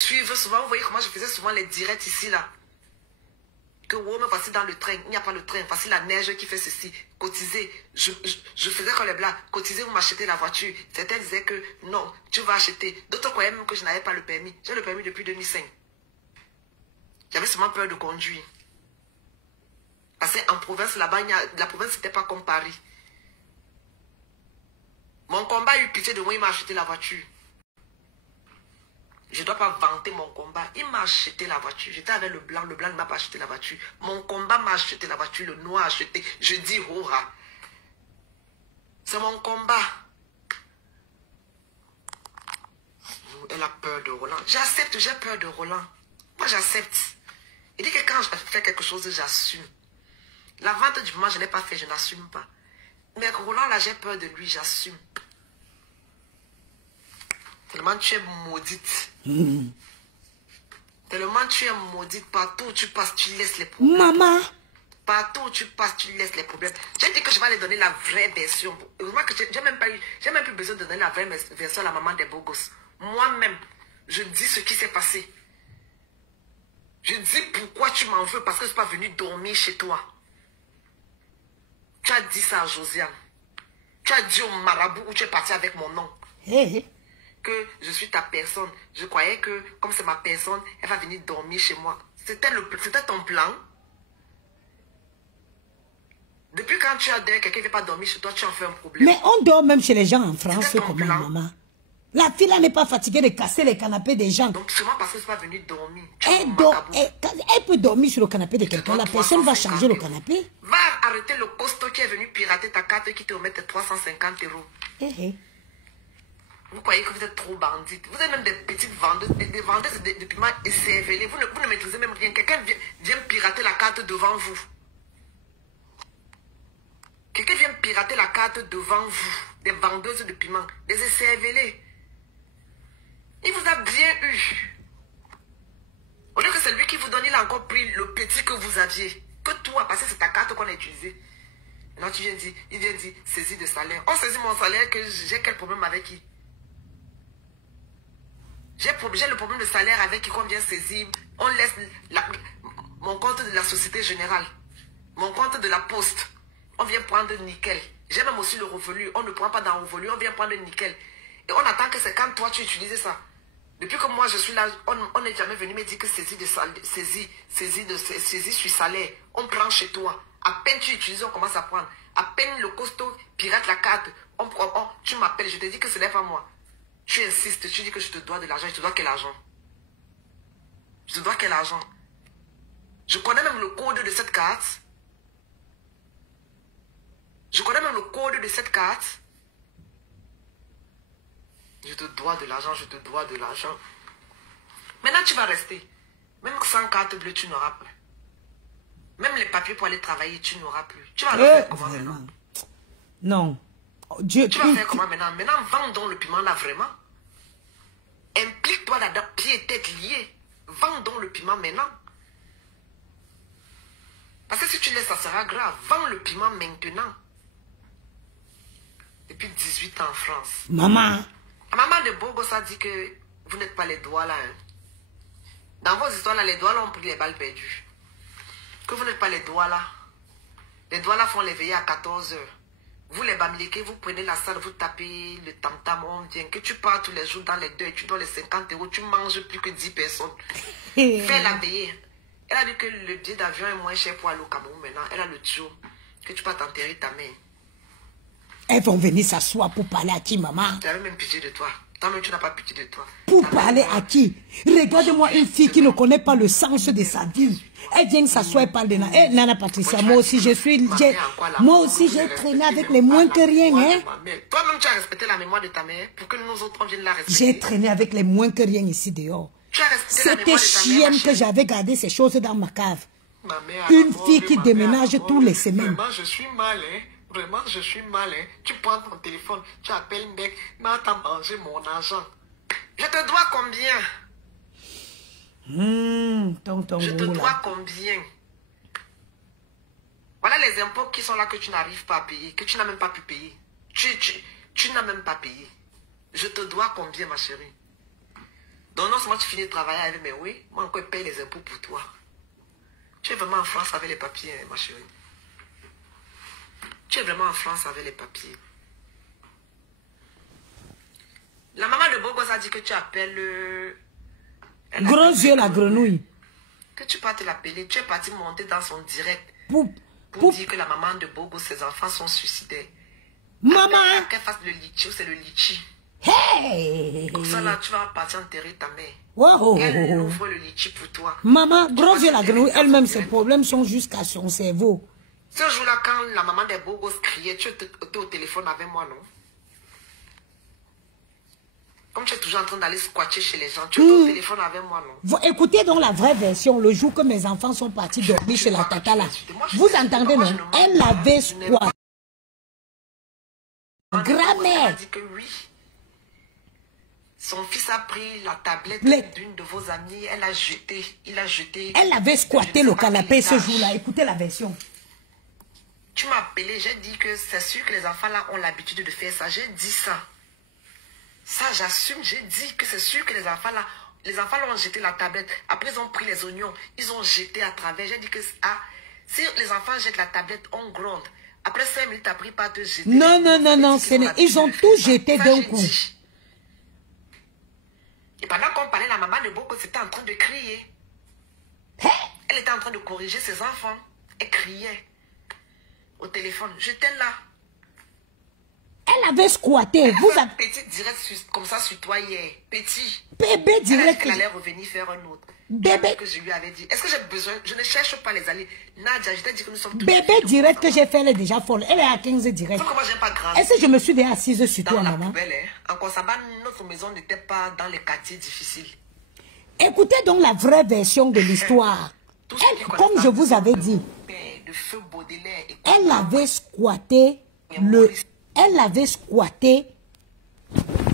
suivre souvent. Vous voyez comment je faisais souvent les directs ici, là. Que wow, me voici dans le train. Il n'y a pas le train. Voici la neige qui fait ceci. Cotiser. Je faisais comme les blancs. Cotiser, vous m'achetez la voiture. Certains disaient que non, tu vas acheter. D'autres croyaient même que je n'avais pas le permis. J'ai le permis depuis 2005. J'avais seulement peur de conduire. Parce qu'en province, là-bas, la province, c'était pas comme Paris. Mon combat a eu pitié de moi, il m'a acheté la voiture. Je ne dois pas vanter mon combat. Il m'a acheté la voiture. J'étais avec le blanc ne m'a pas acheté la voiture. Mon combat m'a acheté la voiture, le noir a acheté. Je dis hurrah. C'est mon combat. Elle a peur de Roland. J'accepte, j'ai peur de Roland. Moi, j'accepte. Il dit que quand je fais quelque chose, j'assume. La vente du moment, je n'ai pas fait, je n'assume pas. Mais Roland, là, j'ai peur de lui, j'assume. Tellement tu es maudite. Tellement tu es maudite. Partout où tu passes, tu laisses les problèmes. Maman. Partout où tu passes, tu laisses les problèmes. J'ai dit que je vais aller donner la vraie version. Heureusement que j'ai même plus besoin de donner la vraie version à la maman des beaux gosses. Moi-même, je dis ce qui s'est passé. Je dis pourquoi tu m'en veux, parce que je ne suis pas venu dormir chez toi. Tu as dit ça à Josiane. Tu as dit au marabout où tu es parti avec mon nom. Que je suis ta personne. Je croyais que, comme c'est ma personne, elle va venir dormir chez moi. C'était ton plan. Depuis quand tu as dit quelqu'un ne veut pas dormir chez toi, tu en fais un problème. Mais on dort même chez les gens en France, comment, maman? La fille là n'est pas fatiguée de casser les canapés des gens. Donc seulement parce que je ne suis pas venue dormir. Elle peut dormir sur le canapé de quelqu'un. La personne va changer le canapé. Va arrêter le costaud qui est venu pirater ta carte et qui te remet 350 €. Vous croyez que vous êtes trop bandite. Vous êtes même des petites vendeuses, des vendeuses de piments écervelés. Vous ne maîtrisez même rien. Quelqu'un vient pirater la carte devant vous. Quelqu'un vient pirater la carte devant vous. Des vendeuses de piments, des écervelés. Il vous a bien eu. Au lieu que c'est lui qui vous donne, il a encore pris le petit que vous aviez. Que toi, parce que c'est ta carte qu'on a utilisée. Maintenant, il vient dire, saisie de salaire. On saisit mon salaire, que j'ai quel problème avec qui? J'ai le problème de salaire avec qui qu'on vient saisir. On laisse mon compte de la Société Générale. Mon compte de la Poste. On vient prendre nickel. J'ai même aussi le revenu. On ne prend pas dans le revenu, on vient prendre le nickel. Et on attend que c'est quand toi tu utilises ça. Depuis que moi je suis là, on n'est jamais venu me dire que saisie sur salaire. On prend chez toi. À peine tu utilises, on commence à prendre. À peine le costaud pirate la carte, tu m'appelles, je te dis que ce n'est pas moi. Tu insistes, tu dis que je te dois de l'argent. Je te dois quel argent? Je te dois quel argent? Je connais même le code de cette carte. Je connais même le code de cette carte. Je te dois de l'argent, je te dois de l'argent. Maintenant, tu vas rester. Même sans carte bleue, tu n'auras plus. Même les papiers pour aller travailler, tu n'auras plus. Tu vas faire comment maintenant? Non. Tu vas faire comment maintenant? Maintenant, vends donc le piment là vraiment. Implique-toi là-dedans, pieds et tête liés. Vends donc le piment maintenant. Parce que si tu laisses, ça sera grave. Vends le piment maintenant. Depuis 18 ans en France. Maman. La maman de Bogos a dit que vous n'êtes pas les doigts là. Hein. Dans vos histoires là, les doigts là ont pris les balles perdues. Que vous n'êtes pas les doigts là. Les doigts là font l'éveiller à 14 h. Vous les bamilekés, vous prenez la salle, vous tapez le tam-tam, on vient. Que tu pars tous les jours dans les deuils, tu dois les 50 €, tu manges plus que 10 personnes. Fais la veillée. Elle a dit que le billet d'avion est moins cher pour aller au Cameroun maintenant. Elle a le tuyau. Que tu peux t'enterrer ta mère. Elles vont venir s'asseoir pour parler à qui, maman? Tu avais même pitié de toi. Toi-même, tu n'as pas pitié de toi. Pour parler à qui? Regarde-moi une fille qui ne connaît pas le sens de sa vie. Elle vient s'asseoir et parle de Nana. Eh, Nana Patricia, moi aussi, j'ai traîné avec les moins que rien, hein? Toi-même, tu as respecté la mémoire de ta mère pour que nous autres, on vienne la respecter. J'ai traîné avec les moins que rien ici dehors. C'était chienne que j'avais gardé ces choses dans ma cave. Une fille qui déménage tous les semaines. Vraiment, je suis mal, hein? Vraiment, je suis mal, hein? Tu prends ton téléphone, tu appelles mec, mais t'as mangé mon argent. Je te dois combien? Je te dois combien? Voilà les impôts qui sont là que tu n'arrives pas à payer, que tu n'as même pas pu payer. Tu n'as même pas payé. Je te dois combien, ma chérie? Donc non seulement tu finis de travailler avec, mais oui, moi encore je paye les impôts pour toi. Tu es vraiment en France avec les papiers, hein, ma chérie. Tu es vraiment en France avec les papiers. La maman de Bogos a dit que tu appelles... Gros yeux la grenouille. Que tu partes l'appeler. Tu es parti monter dans son direct. Pour dire que la maman de Bogos, ses enfants sont suicidaires. Maman! Qu'elle fasse le litchi, c'est le litchi. Hey! Comme ça là, tu vas partir enterrer ta mère. Wow. Elle ouvre le litchi pour toi. Maman, gros yeux la grenouille, elle-même, ses problèmes sont jusqu'à son cerveau. Ce jour-là, quand la maman des Bogos criait, tu étais au téléphone avec moi, non? Comme tu es toujours en train d'aller squatter chez les gens, tu es au téléphone avec moi, non? Écoutez donc la vraie version, le jour que mes enfants sont partis dormir chez la tata là. Vous entendez, non? Elle avait squatté. Grand-mère. dit que oui. Son fils a pris la tablette d'une de vos amies, elle a jeté, il a jeté. Elle avait squatté le canapé ce jour-là. Écoutez la version. Tu m'as appelé, j'ai dit que c'est sûr que les enfants là ont l'habitude de faire ça. J'ai dit ça. Ça, j'assume, j'ai dit que c'est sûr que les enfants là ont jeté la tablette. Après, ils ont pris les oignons, ils ont jeté à travers. J'ai dit que si les enfants jettent la tablette, on gronde. Après 5 minutes, t'as pris pas de jeter. Non, ils ont tout jeté d'un coup. Et pendant qu'on parlait, la maman de Boko était en train de crier. Elle était en train de corriger ses enfants. Elle criait au téléphone. J'étais là. Elle avait squatté. Vous avez petit direct comme ça sur toi hier. Petit. Bébé direct. Elle allait revenir faire un autre. Bébé. Que je lui avais dit. Est-ce que j'ai besoin? Je ne cherche pas les alliés. Nadia, je t'ai dit que nous sommes tous. Bébé direct que j'ai fait, elle est déjà folle. Elle est à 15 direct. Comment j'ai pas grandi? Est-ce que je me suis déjà assise sur toi, maman? Poubelle, hein? En Konsaba, notre maison n'était pas dans les quartiers difficiles. Écoutez donc la vraie version de l'histoire. Comme je vous avais dit, elle avait squatté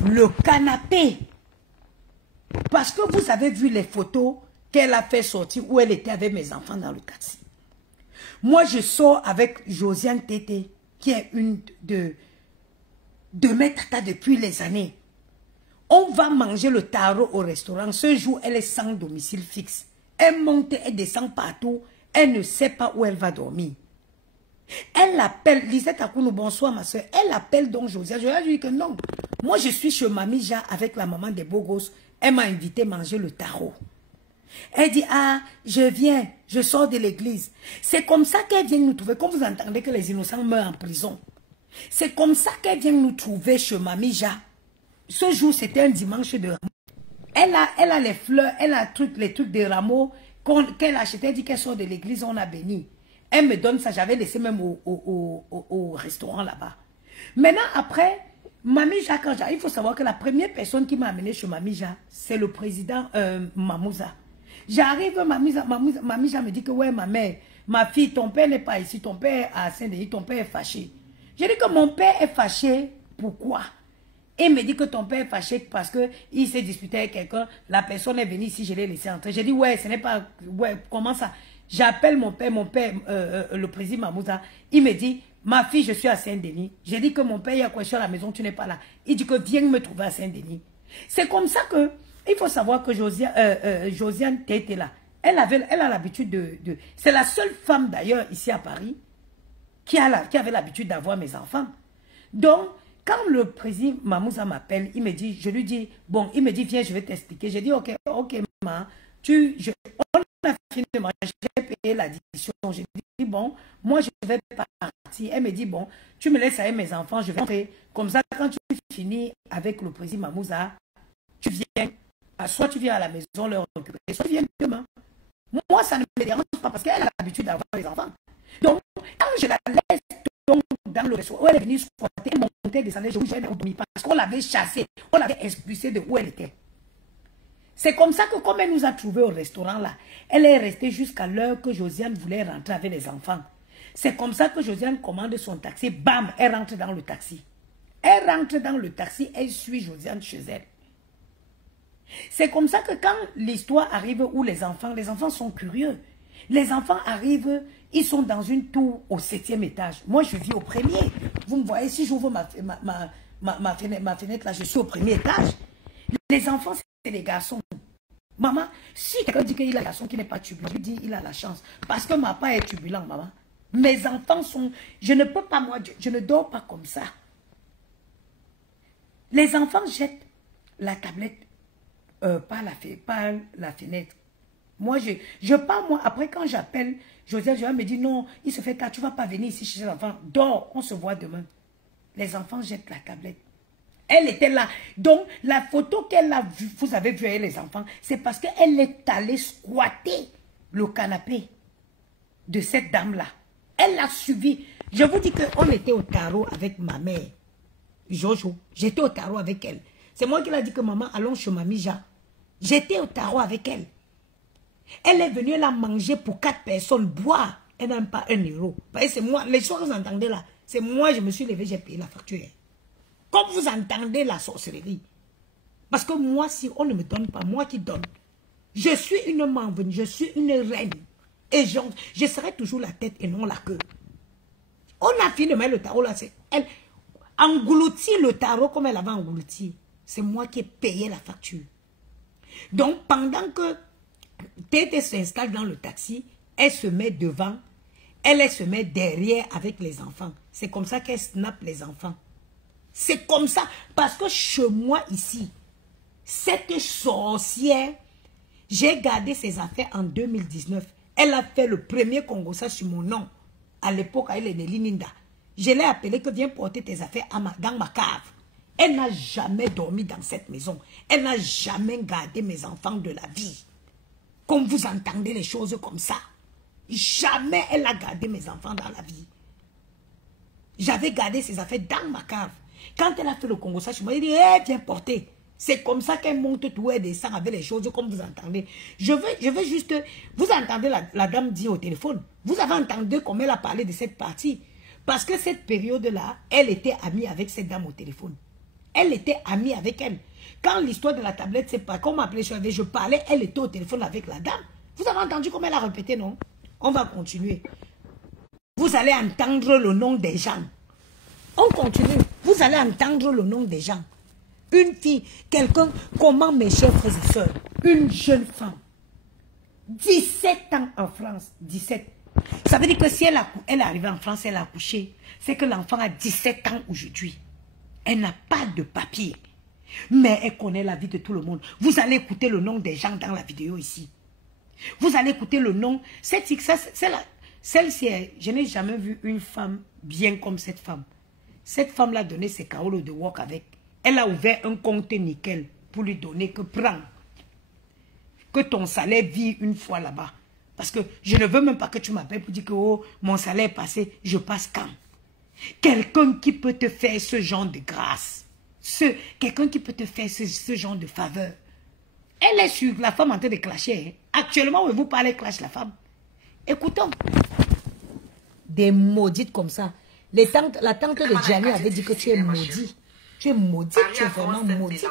le canapé. Parce que vous avez vu les photos qu'elle a fait sortir où elle était avec mes enfants dans le taxi. Moi, je sors avec Josiane Tété, qui est une de mes tatas depuis les années. On va manger le taro au restaurant. Ce jour, elle est sans domicile fixe. Elle monte, elle descend partout. Elle ne sait pas où elle va dormir. Elle l'appelle, Lisette Akounou, bonsoir ma soeur. Elle appelle donc Josiane. Je lui ai dit que non. Moi, je suis chez Mamie Ja avec la maman des beaux gosses. Elle m'a invité à manger le taro. Elle dit, ah, je viens, je sors de l'église. C'est comme ça qu'elle vient nous trouver. Comme vous entendez que les innocents meurent en prison. C'est comme ça qu'elle vient nous trouver chez Mamie Ja. Ce jour, c'était un dimanche de rameaux. Elle a les fleurs, elle a les trucs de rameaux qu'elle achetait. Elle dit qu'elle sort de l'église, on a béni. Elle me donne ça, j'avais laissé même au restaurant là-bas. Maintenant, après, Mamie Ja, quand j'arrive, il faut savoir que la première personne qui m'a amené chez Mamie Ja, c'est le président Mamouza. J'arrive, Mamie Ja me dit que ouais, ma mère, ma fille, ton père n'est pas ici, ton père à Saint-Denis, ton père est fâché. J'ai dit que mon père est fâché, pourquoi? Et me dit que ton père est fâché parce qu'il s'est disputé avec quelqu'un, la personne est venue ici, je l'ai laissé entrer. J'ai dit, ouais, ce n'est pas, ouais, comment ça? J'appelle mon père, le président Mamouza, il me dit, ma fille, je suis à Saint-Denis. J'ai dit que mon père, il y a quoi, je suis à la maison, tu n'es pas là. Il dit que viens me trouver à Saint-Denis. C'est comme ça que, il faut savoir que Josiane était là. Elle a l'habitude de... C'est la seule femme d'ailleurs ici à Paris qui avait l'habitude d'avoir mes enfants. Donc, quand le président Mamouza m'appelle, il me dit, je lui dis, bon, il me dit, viens, je vais t'expliquer. J'ai dit, ok, maman, on a fini de manger, j'ai payé l'addition. J'ai dit, bon, moi, je vais partir. Elle me dit, bon, tu me laisses avec mes enfants, je vais rentrer. Comme ça, quand tu finis avec le président Mamouza, tu viens, soit tu viens à la maison leur récupérer, soit tu viens demain. Moi, ça ne me dérange pas parce qu'elle a l'habitude d'avoir les enfants. Donc, quand je la laisse dans le restaurant, où elle est venue squatter, elle montait, descendait, je vous ai dormi parce qu'on l'avait chassée, on l'avait expulsée de où elle était. C'est comme ça que comme elle nous a trouvés au restaurant là, elle est restée jusqu'à l'heure que Josiane voulait rentrer avec les enfants. C'est comme ça que Josiane commande son taxi, bam, elle rentre dans le taxi. Elle rentre dans le taxi, elle suit Josiane chez elle. C'est comme ça que quand l'histoire arrive où les enfants sont curieux. Les enfants arrivent, ils sont dans une tour au 7e étage. Moi, je vis au 1er. Vous me voyez, si j'ouvre ma fenêtre là, je suis au 1er étage. Les enfants, c'est les garçons. Maman, si quelqu'un dit qu'il a un garçon qui n'est pas turbulent, je lui dis il a la chance. Parce que ma papa est turbulent, maman. Mes enfants sont... Je ne peux pas, moi, je ne dors pas comme ça. Les enfants jettent la tablette par la fenêtre. Moi, je pars, moi, après quand j'appelle Joseph, je me dis non, il se fait car tu ne vas pas venir ici chez l'enfant. Dors, on se voit demain. Les enfants jettent la tablette. Elle était là. Donc, la photo qu'elle a vue, vous avez vu avec les enfants, c'est parce qu'elle est allée squatter le canapé de cette dame-là. Elle l'a suivi. Je vous dis qu'on était au tarot avec ma mère, Jojo. J'étais au tarot avec elle. C'est moi qui l'ai dit que maman, allons chez Mamie Ja. J'étais au tarot avec elle. Elle est venue là manger pour 4 personnes, boire. Elle n'a même pas 1 euro. C'est moi, les choses que vous entendez là, c'est moi, je me suis levé, j'ai payé la facture. Comme vous entendez la sorcellerie. Parce que moi, si on ne me donne pas, moi qui donne, je suis une membre, je suis une reine. Et je serai toujours la tête et non la queue. On a fini de mettre le tarot là. Elle engloutit le tarot comme elle avait englouti. C'est moi qui ai payé la facture. Donc, pendant que Tété s'installe dans le taxi, elle se met devant, elle se met derrière avec les enfants. C'est comme ça qu'elle snappe les enfants. C'est comme ça. Parce que chez moi ici, cette sorcière, j'ai gardé ses affaires en 2019. Elle a fait le premier Congossa sur mon nom. À l'époque, elle est de Lininda. Je l'ai appelée que viens porter tes affaires dans ma cave. Elle n'a jamais dormi dans cette maison. Elle n'a jamais gardé mes enfants de la vie. Comme vous entendez les choses comme ça. Jamais elle a gardé mes enfants dans la vie. J'avais gardé ses affaires dans ma cave. Quand elle a fait le Congossa, je me dit, hey, viens porter. C'est comme ça qu'elle monte tout et descend avec les choses comme vous entendez. Je veux juste... Vous entendez la dame dire au téléphone. Vous avez entendu comment elle a parlé de cette partie. Parce que cette période-là, elle était amie avec cette dame au téléphone. Elle était amie avec elle. Quand l'histoire de la tablette, c'est pas comme m'appelait, je parlais, elle était au téléphone avec la dame. Vous avez entendu comment elle a répété, non? On va continuer. Vous allez entendre le nom des gens. On continue. Vous allez entendre le nom des gens. Une fille, quelqu'un, comment mes chers frères et sœurs, une jeune femme, 17 ans en France, 17. Ça veut dire que si elle est arrivée en France, elle a accouché, c'est que l'enfant a 17 ans aujourd'hui. Elle n'a pas de papier. Mais elle connaît la vie de tout le monde. Vous allez écouter le nom des gens dans la vidéo ici. Vous allez écouter le nom. Celle-ci, je n'ai jamais vu une femme bien comme cette femme. Cette femme l'a donné ses Kaolo de work avec. Elle a ouvert un compte nickel pour lui donner que prends. Que ton salaire vit une fois là-bas. Parce que je ne veux même pas que tu m'appelles pour dire que oh, mon salaire est passé, je passe quand? Quelqu'un qui peut te faire ce genre de grâce. Quelqu'un qui peut te faire ce genre de faveur. Elle est sur la femme en train de clasher. Hein. Actuellement, où vous parlez, clash la femme. Écoutons. Des maudites comme ça. La tante de Gianni avait dit que tu es maudit. Tu es maudit, tu es vraiment maudit.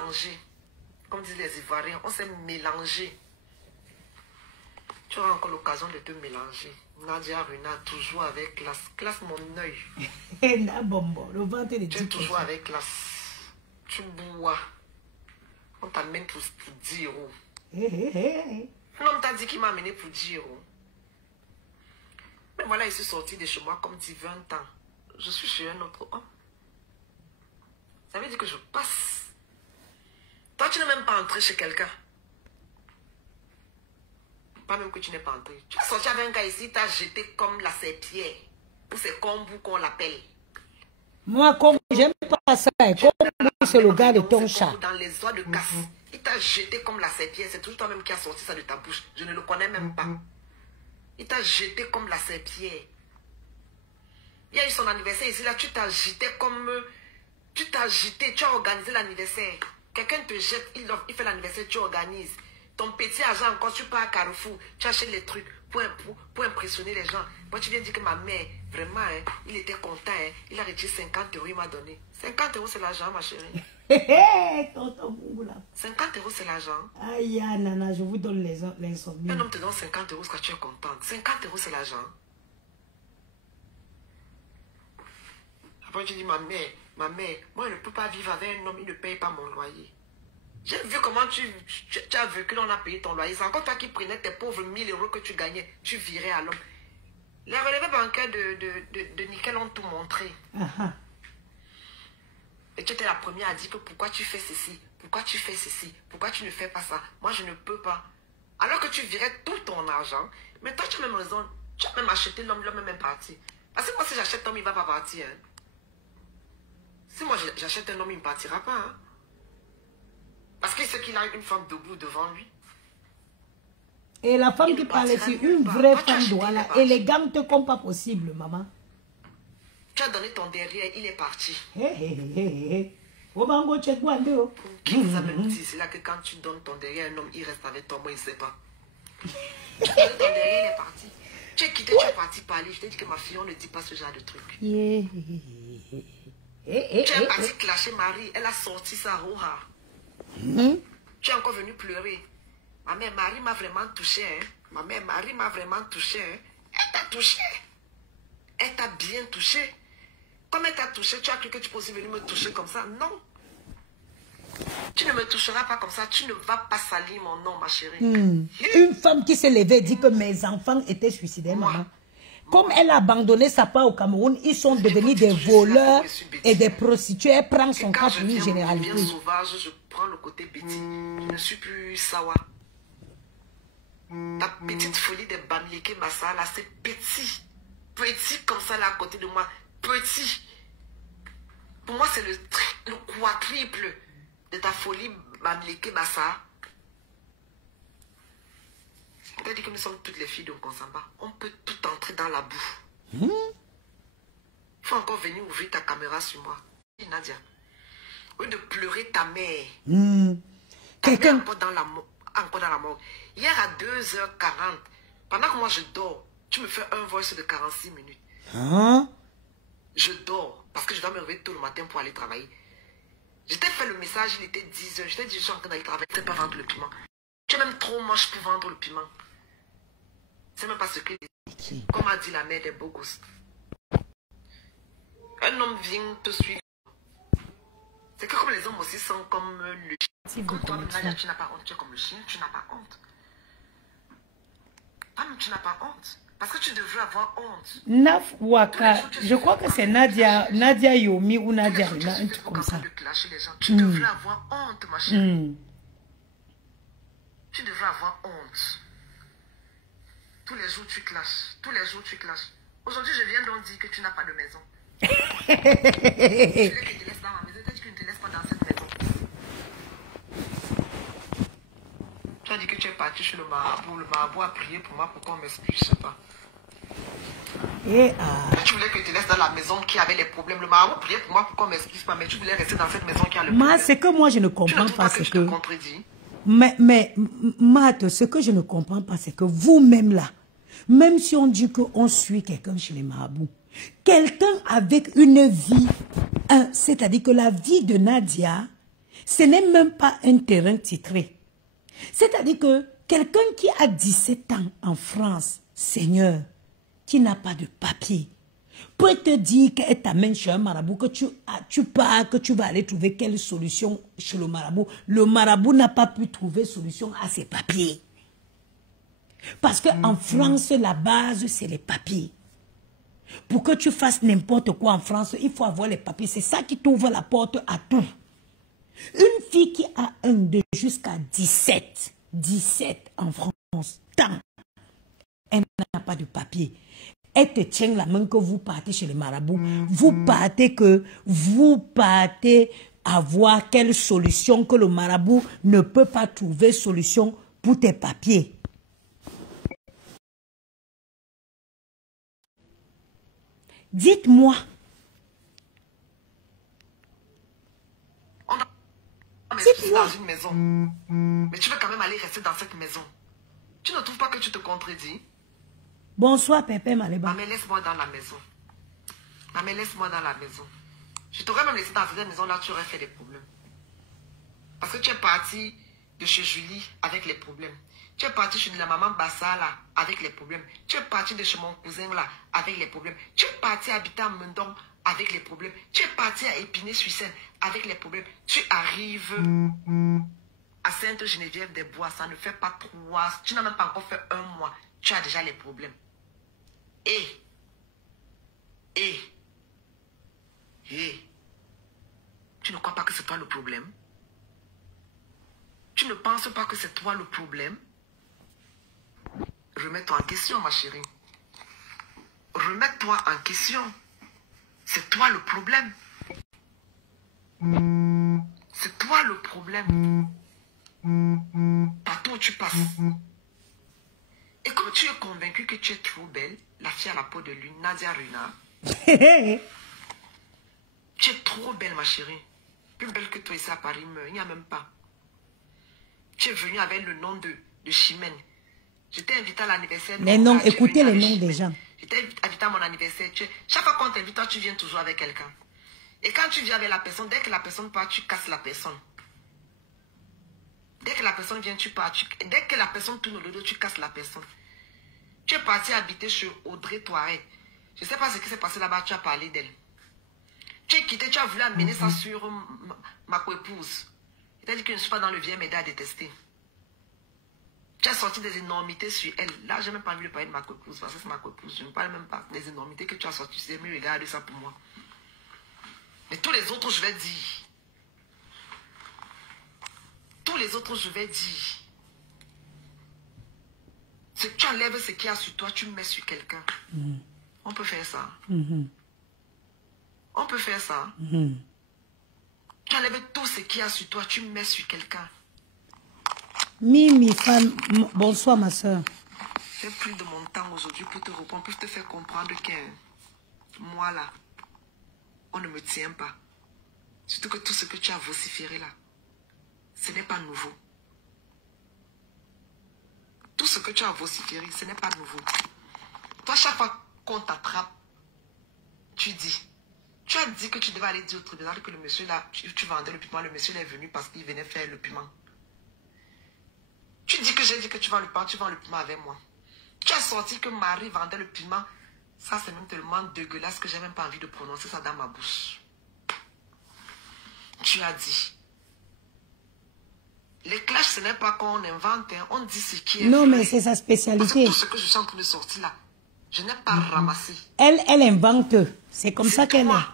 Comme disent les Ivoiriens, on s'est mélangé. Tu auras encore l'occasion de te mélanger. Nadia Runa, toujours avec classe. Classe mon œil. Le ventre de tu es toujours avec classe. Tu bois. On t'amène pour 10 euros. L'homme t'a dit qu'il m'a amené pour 10 euros. Mais voilà, il s'est sorti de chez moi comme dit 20 ans. Je suis chez un autre homme. Ça veut dire que je passe. Toi, tu n'es même pas entré chez quelqu'un. Pas même que tu n'es pas entré. Tu as sorti avec un gars ici, tu as jeté comme la serpillère. Ou c'est Kombu qu'on l'appelle. Moi, comme j'aime pas ça. Kombu, c'est le gars de ton chat. Dans les oies de casse. Il t'a jeté comme la serpillère. C'est toujours toi-même qui as sorti ça de ta bouche. Je ne le connais même pas. Il t'a jeté comme la serpillère. Il y a eu son anniversaire ici, là, tu t'as agité comme... Tu t'as agité, tu as organisé l'anniversaire. Quelqu'un te jette, il fait l'anniversaire, tu organises. Ton petit argent encore, tu pars à Carrefour, tu achètes les trucs pour impressionner les gens. Moi, tu viens dire que ma mère, vraiment, hein, il était content, hein, il a retiré 50 euros, il m'a donné. 50 euros, c'est l'argent, ma chérie. 50 euros, c'est l'argent. Aïe, nana, je vous donne l'insomnie. Un homme te donne 50 euros parce que tu es contente. 50 euros, c'est l'argent. Après, tu dis, ma mère, moi, je ne peux pas vivre avec un homme, il ne paye pas mon loyer. J'ai vu comment tu as vécu, on a payé ton loyer. C'est encore toi qui prenais tes pauvres 1000 € que tu gagnais. Tu virais à l'homme. Les relevés bancaires de Nickel ont tout montré. Et tu étais la première à dire que pourquoi tu fais ceci, pourquoi tu fais ceci, pourquoi tu ne fais pas ça. Moi, je ne peux pas. Alors que tu virais tout ton argent, mais toi, tu as même raison. Tu as même acheté l'homme est même parti. Parce que moi, si j'achète l'homme, il ne va pas partir. Hein. Si moi, j'achète un homme, il ne partira pas. Hein. Parce qu'il sait qu'il a une femme debout devant lui. Et la femme qui parle ici, une vraie femme Douala, élégante comme pas possible, maman. Tu as donné ton derrière, il est parti. Qui vous a même dit, c'est là que quand tu donnes ton derrière à un homme, il reste avec toi, moi, il ne sait pas. Tu as donné ton derrière, il est parti. Tu es quitté, tu es parti parler. Je t'ai dit que ma fille, on ne dit pas ce genre de truc. Tu es parti clasher Marie, elle a sorti sa roha. Tu es encore venu pleurer. Ma mère Marie m'a vraiment touché. Hein. Ma mère Marie m'a vraiment touché. Hein. Elle t'a touché. Elle t'a bien touché. Comme elle t'a touché, tu as cru que tu peux aussi venir me toucher comme ça? Non. Tu ne me toucheras pas comme ça. Tu ne vas pas salir mon nom, ma chérie. Une femme qui s'est levée dit que mes enfants étaient suicidaires, maman. Comme elle a abandonné sa part au Cameroun, ils sont devenus des voleurs et des prostituées. Elle prend son cas pour une généralité. Quand je viens sauvage, je prends le côté petit. Je ne suis plus sawa. Ta petite folie des Bamileke Massa, là, c'est petit. Petit comme ça, là, à côté de moi. Petit. Pour moi, c'est le quadruple de ta folie Bamileke Massa. C'est-à-dire que nous sommes toutes les filles de Nkonsamba. On peut tout entrer dans la boue. Il faut encore venir ouvrir ta caméra sur moi. Nadia, au lieu de pleurer ta mère, quelqu'un encore dans la mort. Hier à 2h40, pendant que moi je dors, tu me fais un voice de 46 minutes. Je dors parce que je dois me réveiller tôt le matin pour aller travailler. Je t'ai fait le message, il était 10h. Je t'ai dit, je suis en train d'aller travailler, je ne peux pas vendre le piment. Tu es même trop moche pour vendre le piment. C'est même pas ce que... Comme a dit la mère des beaux gosses. Un homme vient te suivre. C'est que comme les hommes aussi sont comme le chien. Comme toi, Nadia, tu n'as pas honte. Tu es comme le chien, tu n'as pas honte. Femme, tu n'as pas honte. Parce que tu devrais avoir honte. Naf Waka, je crois que c'est Nadia Yomi ou Nadia Rina, un truc comme ça. Tu devrais avoir honte, ma chérie. Tu devrais avoir honte. Tous les jours, tu clashes. Tous les jours, tu clashes. Aujourd'hui, je viens donc dire que tu n'as pas de maison. Tu voulais que je te laisse dans ma maison. Tu as dit que je ne te laisse pas dans cette maison. Tu as dit que tu es parti chez le marabout. Le marabout a prié pour moi pour qu'on m'explique, je ne sais pas. Tu voulais que je te laisse dans la maison qui avait les problèmes. Le marabout priait pour moi pour qu'on m'explique pas. Mais tu voulais rester dans cette maison qui a le problème. C'est que moi, je ne comprends pas ce que... Je te contredis. Mais, Matt, ce que je ne comprends pas, c'est que vous-même là, même si on dit qu'on suit quelqu'un chez les marabouts, quelqu'un avec une vie, c'est-à-dire que la vie de Nadia, ce n'est même pas un terrain titré. C'est-à-dire que quelqu'un qui a 17 ans en France, Seigneur, qui n'a pas de papier, peut te dire qu'elle t'amène chez un marabout, que tu pars, que tu vas aller trouver quelle solution chez le marabout. Le marabout n'a pas pu trouver solution à ses papiers. Parce qu'en France, la base, c'est les papiers. Pour que tu fasses n'importe quoi en France, il faut avoir les papiers. C'est ça qui t'ouvre la porte à tout. Une fille qui a jusqu'à 17 en France, tant, elle n'a pas de papier. Elle te tient la main que vous partez chez les marabouts. Vous partez avoir quelle solution que le marabout ne peut pas trouver solution pour tes papiers. Dites-moi. Dans une maison. Mais tu veux quand même aller rester dans cette maison. Tu ne trouves pas que tu te contredis? Bonsoir, Pépé Maléba. Maman, laisse-moi dans la maison. Maman, laisse-moi dans la maison. Je t'aurais même laissé dans cette maison-là, tu aurais fait des problèmes. Parce que tu es parti de chez Julie avec les problèmes. Tu es parti chez la maman Bassa là, avec les problèmes. Tu es parti de chez mon cousin là, avec les problèmes. Tu es parti habiter à Mendon avec les problèmes. Tu es parti à Épinay-sur-Seine avec les problèmes. Tu arrives à Sainte-Geneviève des Bois, ça ne fait pas 3, tu n'as même pas encore fait 1 mois, tu as déjà les problèmes. Et, tu ne crois pas que c'est toi le problème? Tu ne penses pas que c'est toi le problème? Remets-toi en question, ma chérie. Remets-toi en question. C'est toi le problème. C'est toi le problème. Partout où tu passes. Et comme tu es convaincu que tu es trop belle, la fille à la peau de lune, Nadia Runa. Tu es trop belle, ma chérie. Plus belle que toi ici à Paris, il n'y a même pas. Tu es venue avec le nom de Chimène. Je t'ai invité à l'anniversaire. Les noms, écoutez les noms des gens. Je t'ai invité à mon anniversaire. Chaque fois qu'on t'invite, toi, tu viens toujours avec quelqu'un. Et quand tu viens avec la personne, dès que la personne part, tu casses la personne. Dès que la personne vient, tu pars. Dès que la personne tourne le dos, tu casses la personne. Tu es parti habiter chez Audrey Touareg. Je ne sais pas ce qui s'est passé là-bas, tu as parlé d'elle. Tu es quitté, tu as voulu amener ça sur ma co-épouse. Je t'ai dit que je ne suis pas dans le vieil média à détester. Tu as sorti des énormités sur elle. Là, je n'ai même pas envie de parler de ma co-épouse parce que c'est ma co-épouse. Je ne parle même pas des énormités que tu as sorties. C'est mieux regarder ça pour moi. Mais tous les autres, je vais dire. Tous les autres, je vais dire. Si tu enlèves ce qu'il y a sur toi, tu mets sur quelqu'un. On peut faire ça. On peut faire ça. Tu enlèves tout ce qu'il y a sur toi, tu mets sur quelqu'un. Mimi, femme, bonsoir ma soeur. J'ai pris de mon temps aujourd'hui pour te répondre, pour te faire comprendre que moi là, on ne me tient pas. Surtout que tout ce que tu as vociféré là, ce n'est pas nouveau. Tout ce que tu as vociféré, ce n'est pas nouveau. Toi, chaque fois qu'on t'attrape, tu dis. Tu as dit que tu devais aller dire au tribunal que le monsieur là, tu vendais le piment, le monsieur est venu parce qu'il venait faire le piment. Tu dis que j'ai dit que tu vends le piment avec moi. Tu as sorti que Marie vendait le piment. Ça, c'est même tellement dégueulasse que j'ai même pas envie de prononcer ça dans ma bouche. Tu as dit. Les clashs, ce n'est pas qu'on invente, hein. On dit ce qui est non, vrai. Mais c'est sa spécialité. Parce que tout ce que je suis en train de sortir là, je n'ai pas ramassé. Elle invente. C'est comme ça qu'elle est.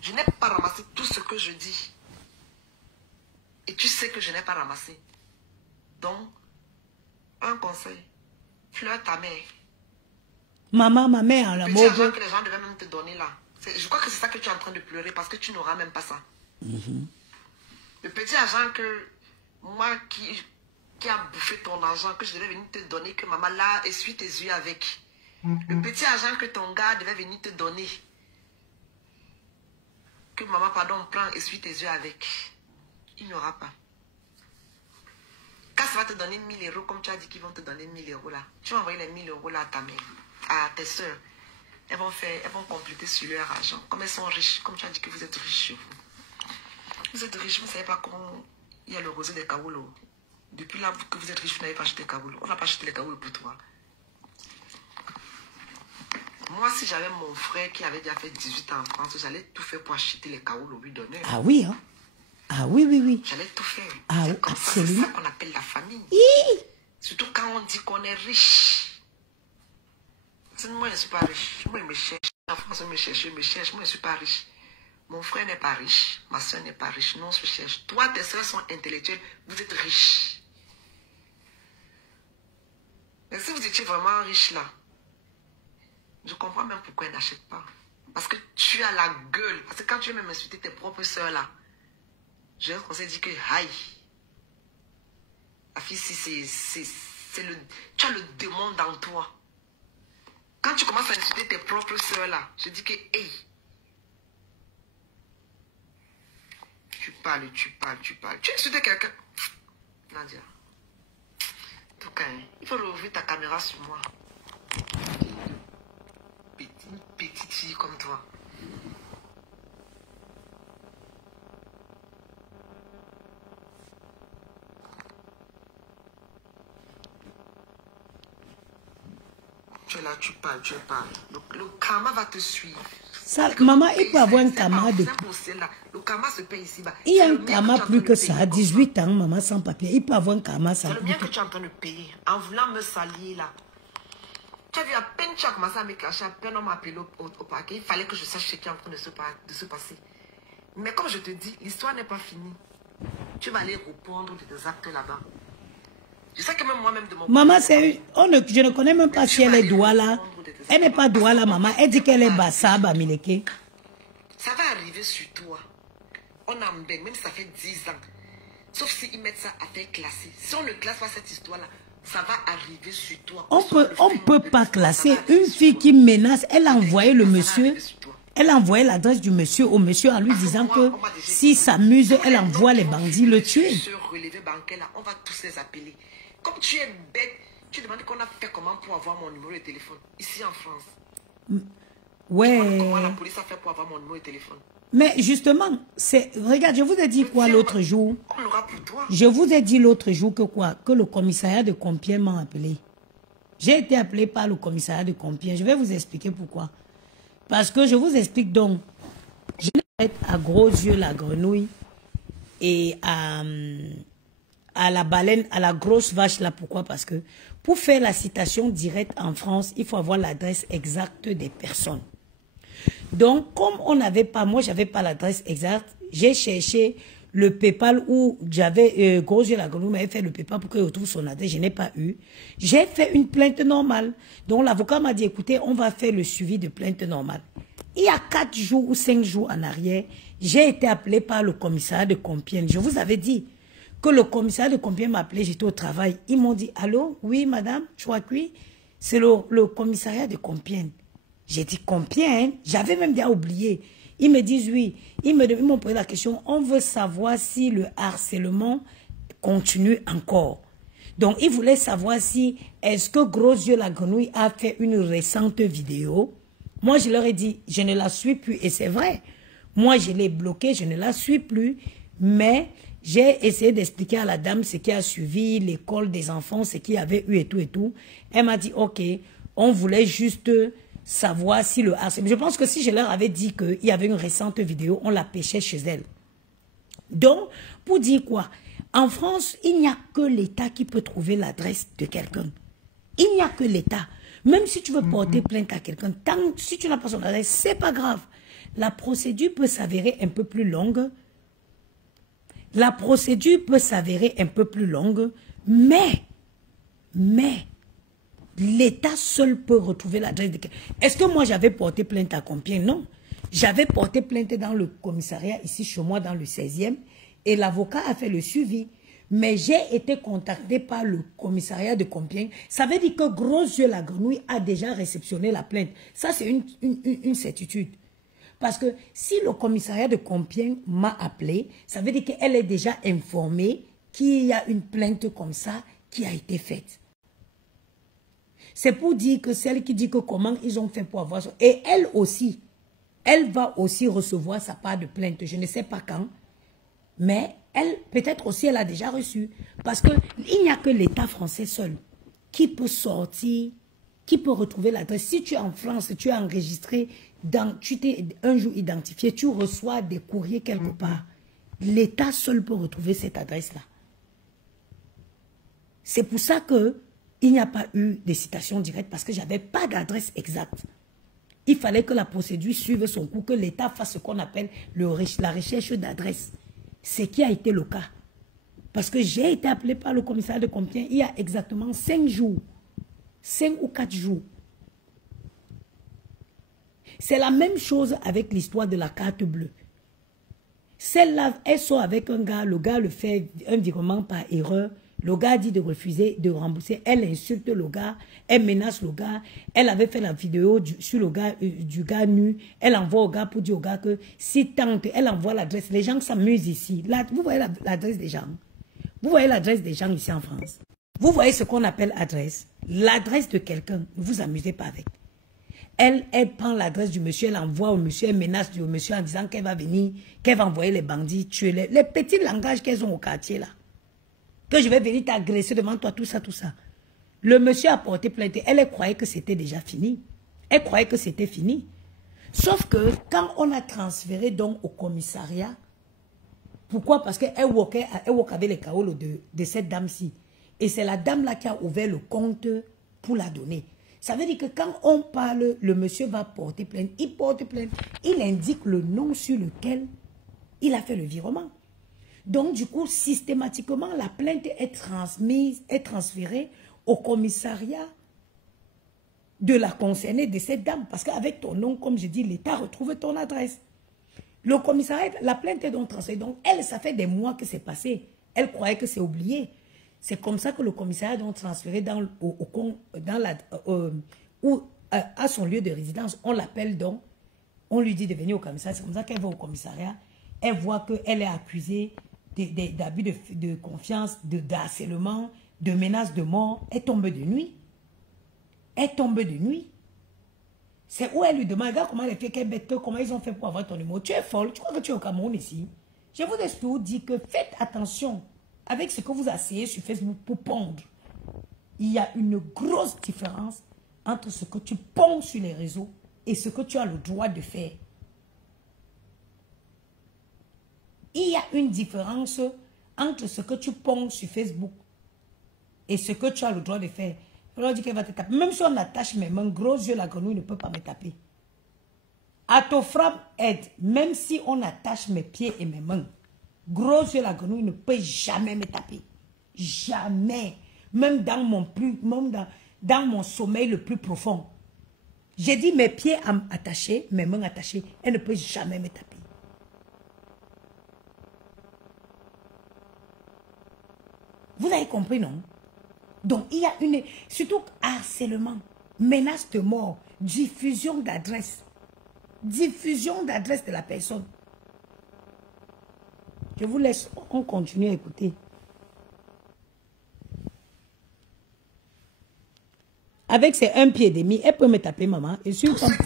Je n'ai pas ramassé tout ce que je dis. Et tu sais que je n'ai pas ramassé. Donc, un conseil. Pleure ta mère. Maman, ma mère, la petit argent que les gens devaient même te donner là. Je crois que c'est ça que tu es en train de pleurer parce que tu n'auras même pas ça. Le petit argent que moi qui a bouffé ton argent, que je devais venir te donner, que maman là essuie tes yeux avec. Le petit argent que ton gars devait venir te donner, que maman, pardon, prend, essuie tes yeux avec. Il n'y aura pas. Quand ça va te donner 1000 euros, comme tu as dit qu'ils vont te donner 1000 euros là, tu vas envoyer les 1000 euros là à ta mère, à tes soeurs. Elles vont compléter sur leur argent. Comme elles sont riches, comme tu as dit que vous êtes riches chez vous. Vous êtes riches, vous ne savez pas comment il y a le rosé des kaoulos. Depuis là que vous êtes riches, vous n'avez pas acheté les kaoulos. On n'a pas acheté les kaoulos pour toi. Moi, si j'avais mon frère qui avait déjà fait 18 ans en France, j'allais tout faire pour acheter les kaoulos, lui donner. Ah oui, hein? Ah oui, oui, oui. J'allais tout faire. Ah, c'est comme ça, c'est ça qu'on appelle la famille. Surtout quand on dit qu'on est riche. Moi, je ne suis pas riche. Moi, je me cherche. En France, je me cherche. Moi, je ne suis pas riche. Mon frère n'est pas riche. Ma soeur n'est pas riche. Nous, on se cherche. Toi, tes soeurs sont intellectuelles. Vous êtes riches. Mais si vous étiez vraiment riche là, je comprends même pourquoi ils n'achètent pas. Parce que tu as la gueule. Parce que quand tu veux même insulter tes propres soeurs là, je vais conseiller de dire que, aïe, la fille, c'est le... Tu as le démon dans toi. Quand tu commences à insulter tes propres soeurs là, je dis que, hey, tu parles. Tu insultes quelqu'un. Nadia. En tout cas, il faut rouvrir ta caméra sur moi. Une petite fille comme toi. Tu es là, tu parles. Le karma va te suivre. Ça, maman, il peut avoir un karma de... Le karma se paye ici-bas. Il y a un karma plus que ça. 18 ans, maman sans papier. Il peut avoir un karma sans papier. C'est le mien que tu es en train de payer. En voulant me salir là. Tu as vu, à peine tu as commencé à me clasher, à peine on m'a appelé au parquet. Il fallait que je sache ce qui est en train de se passer. Mais comme je te dis, l'histoire n'est pas finie. Tu vas aller répondre de tes actes là-bas. Je sais que même moi-même de mon maman, je ne connais même pas si elle est Douala. Elle n'est pas Douala, maman. Elle dit qu'elle est Bassaba, Mileke. Ça va arriver sur toi. On a un même si ça fait 10 ans. Sauf s'ils mettent ça à faire classer. Si on ne classe pas cette histoire-là, ça va arriver sur toi. On peut pas classer. Une fille qui menace, elle a envoyé le monsieur. Elle a envoyé l'adresse du monsieur au monsieur en lui disant que s'il s'amuse, elle envoie les bandits le tuer. Ce relevé bancaire là, on va tous les appeler. Comme tu es bête, tu demandes qu'on a fait comment pour avoir mon numéro de téléphone ici en France. Ouais. Comment la police a fait pour avoir mon numéro de téléphone. Mais justement, regarde, je vous ai dit quoi l'autre jour? On l'aura pour toi. Je vous ai dit l'autre jour que quoi? Que le commissariat de Compiègne m'a appelé. J'ai été appelé par le commissariat de Compiègne. Je vais vous expliquer pourquoi. Parce que je vous explique donc. Je vais à Gros Yeux la grenouille et à la baleine, à la grosse vache là. Pourquoi? Parce que pour faire la citation directe en France, il faut avoir l'adresse exacte des personnes. Donc, comme on n'avait pas, moi j'avais pas l'adresse exacte, j'ai cherché le PayPal où j'avais, Gros Yeux la grenouille m'avait fait le PayPal pour qu'il retrouve son adresse, je n'ai pas eu. J'ai fait une plainte normale. Donc l'avocat m'a dit, écoutez, on va faire le suivi de plainte normale. Il y a 4 jours ou 5 jours en arrière, j'ai été appelé par le commissariat de Compiègne. Je vous avais dit que le commissariat de Compiègne m'a appelé, j'étais au travail. Ils m'ont dit, allô, oui madame, je crois que oui, c'est le commissariat de Compiègne. J'ai dit Compiègne, j'avais même déjà oublié. Ils me disent oui. Ils m'ont posé la question, on veut savoir si le harcèlement continue encore. Donc, ils voulaient savoir si, est-ce que Gros Yeux la grenouille a fait une récente vidéo. Moi, je leur ai dit, je ne la suis plus. Et c'est vrai. Moi, je l'ai bloquée, je ne la suis plus. Mais j'ai essayé d'expliquer à la dame ce qui a suivi, l'école des enfants, ce qu'il y avait eu et tout et tout. Elle m'a dit, ok, on voulait juste savoir si le harcèlement... Je pense que si je leur avais dit qu'il y avait une récente vidéo, on la pêchait chez elle. Donc, pour dire quoi? En France, il n'y a que l'État qui peut trouver l'adresse de quelqu'un. Il n'y a que l'État. Même si tu veux porter plainte à quelqu'un, si tu n'as pas son adresse, c'est pas grave. La procédure peut s'avérer un peu plus longue. La procédure peut s'avérer un peu plus longue, mais l'État seul peut retrouver l'adresse de quelqu'un. Est-ce que moi j'avais porté plainte à Compiègne? Non. J'avais porté plainte dans le commissariat ici chez moi dans le 16e et l'avocat a fait le suivi. Mais j'ai été contacté par le commissariat de Compiègne. Ça veut dire que Gros Yeux la grenouille a déjà réceptionné la plainte. Ça c'est une certitude. Parce que si le commissariat de Compiègne m'a appelé, ça veut dire qu'elle est déjà informée qu'il y a une plainte comme ça qui a été faite. C'est pour dire que celle qui dit que comment ils ont fait pour avoir ça. Et elle aussi, elle va aussi recevoir sa part de plainte. Je ne sais pas quand. Mais elle, peut-être aussi, elle a déjà reçu. Parce qu'il n'y a que l'État français seul qui peut sortir, qui peut retrouver l'adresse. Si tu es en France, tu es enregistré, tu t'es un jour identifié, tu reçois des courriers quelque part. L'État seul peut retrouver cette adresse-là. C'est pour ça que il n'y a pas eu de citation directe parce que je n'avais pas d'adresse exacte. Il fallait que la procédure suive son cours, que l'État fasse ce qu'on appelle la recherche d'adresse. Ce qui a été le cas. Parce que j'ai été appelé par le commissariat de Compiègne il y a exactement 5 jours. 5 ou 4 jours. C'est la même chose avec l'histoire de la carte bleue. Celle-là, elle sort avec un gars, le gars le fait un virement par erreur. Le gars dit de refuser, de rembourser. Elle insulte le gars, elle menace le gars. Elle avait fait la vidéo sur le gars, du gars nu. Elle envoie au gars pour dire au gars que si tente, elle envoie l'adresse. Les gens s'amusent ici. Là, vous voyez l'adresse des gens. Vous voyez l'adresse des gens ici en France. Vous voyez ce qu'on appelle adresse. L'adresse de quelqu'un, ne vous amusez pas avec. Elle prend l'adresse du monsieur, elle envoie au monsieur, elle menace du monsieur en disant qu'elle va venir, qu'elle va envoyer les bandits, tuer les petits langages qu'elles ont au quartier là. Que je vais venir t'agresser devant toi, tout ça, tout ça. Le monsieur a porté plainte. Elle croyait que c'était déjà fini. Elle croyait que c'était fini. Sauf que quand on a transféré donc au commissariat Pourquoi? Parce qu'elle walkait avec les caolos de cette dame-ci. Et c'est la dame-là qui a ouvert le compte pour la donner. Ça veut dire que quand on parle, le monsieur va porter plainte. Il porte plainte. Il indique le nom sur lequel il a fait le virement. Donc, du coup, systématiquement, la plainte est transférée au commissariat de la concernée de cette dame. Parce qu'avec ton nom, comme je dis, l'État retrouve ton adresse. Le commissariat, la plainte est donc transférée. Donc, elle, ça fait des mois que c'est passé. Elle croyait que c'est oublié. C'est comme ça que le commissariat est donc transféré à son lieu de résidence. On l'appelle donc, on lui dit de venir au commissariat. C'est comme ça qu'elle va au commissariat. Elle voit qu'elle est accusée d'abus de confiance, de harcèlement, de menaces de mort. Elle tombe de nuit. Elle tombe de nuit. C'est où elle lui demande, regarde comment elle fait, qu'elle bête, comment ils ont fait pour avoir ton numéro. Tu es folle, tu crois que tu es au Cameroun ici. Je vous dis que faites attention avec ce que vous asseyez sur Facebook pour pondre. Il y a une grosse différence entre ce que tu ponds sur les réseaux et ce que tu as le droit de faire. Il y a une différence entre ce que tu ponds sur Facebook et ce que tu as le droit de faire. Je leur dis qu'elle va te taper. Même si on attache mes mains, gros yeux, la grenouille ne peut pas me taper. Atofrab aide, même si on attache mes pieds et mes mains, gros yeux, la grenouille ne peut jamais me taper. Jamais. Même dans mon sommeil le plus profond. J'ai dit mes pieds attachés, mes mains attachées, elle ne peut jamais me taper. Vous avez compris, non? Donc, il y a surtout harcèlement, menace de mort, diffusion d'adresse. Diffusion d'adresse de la personne. Je vous laisse, on continue à écouter. Avec ses 1,5 pied, elle peut me taper, maman. Et sur comme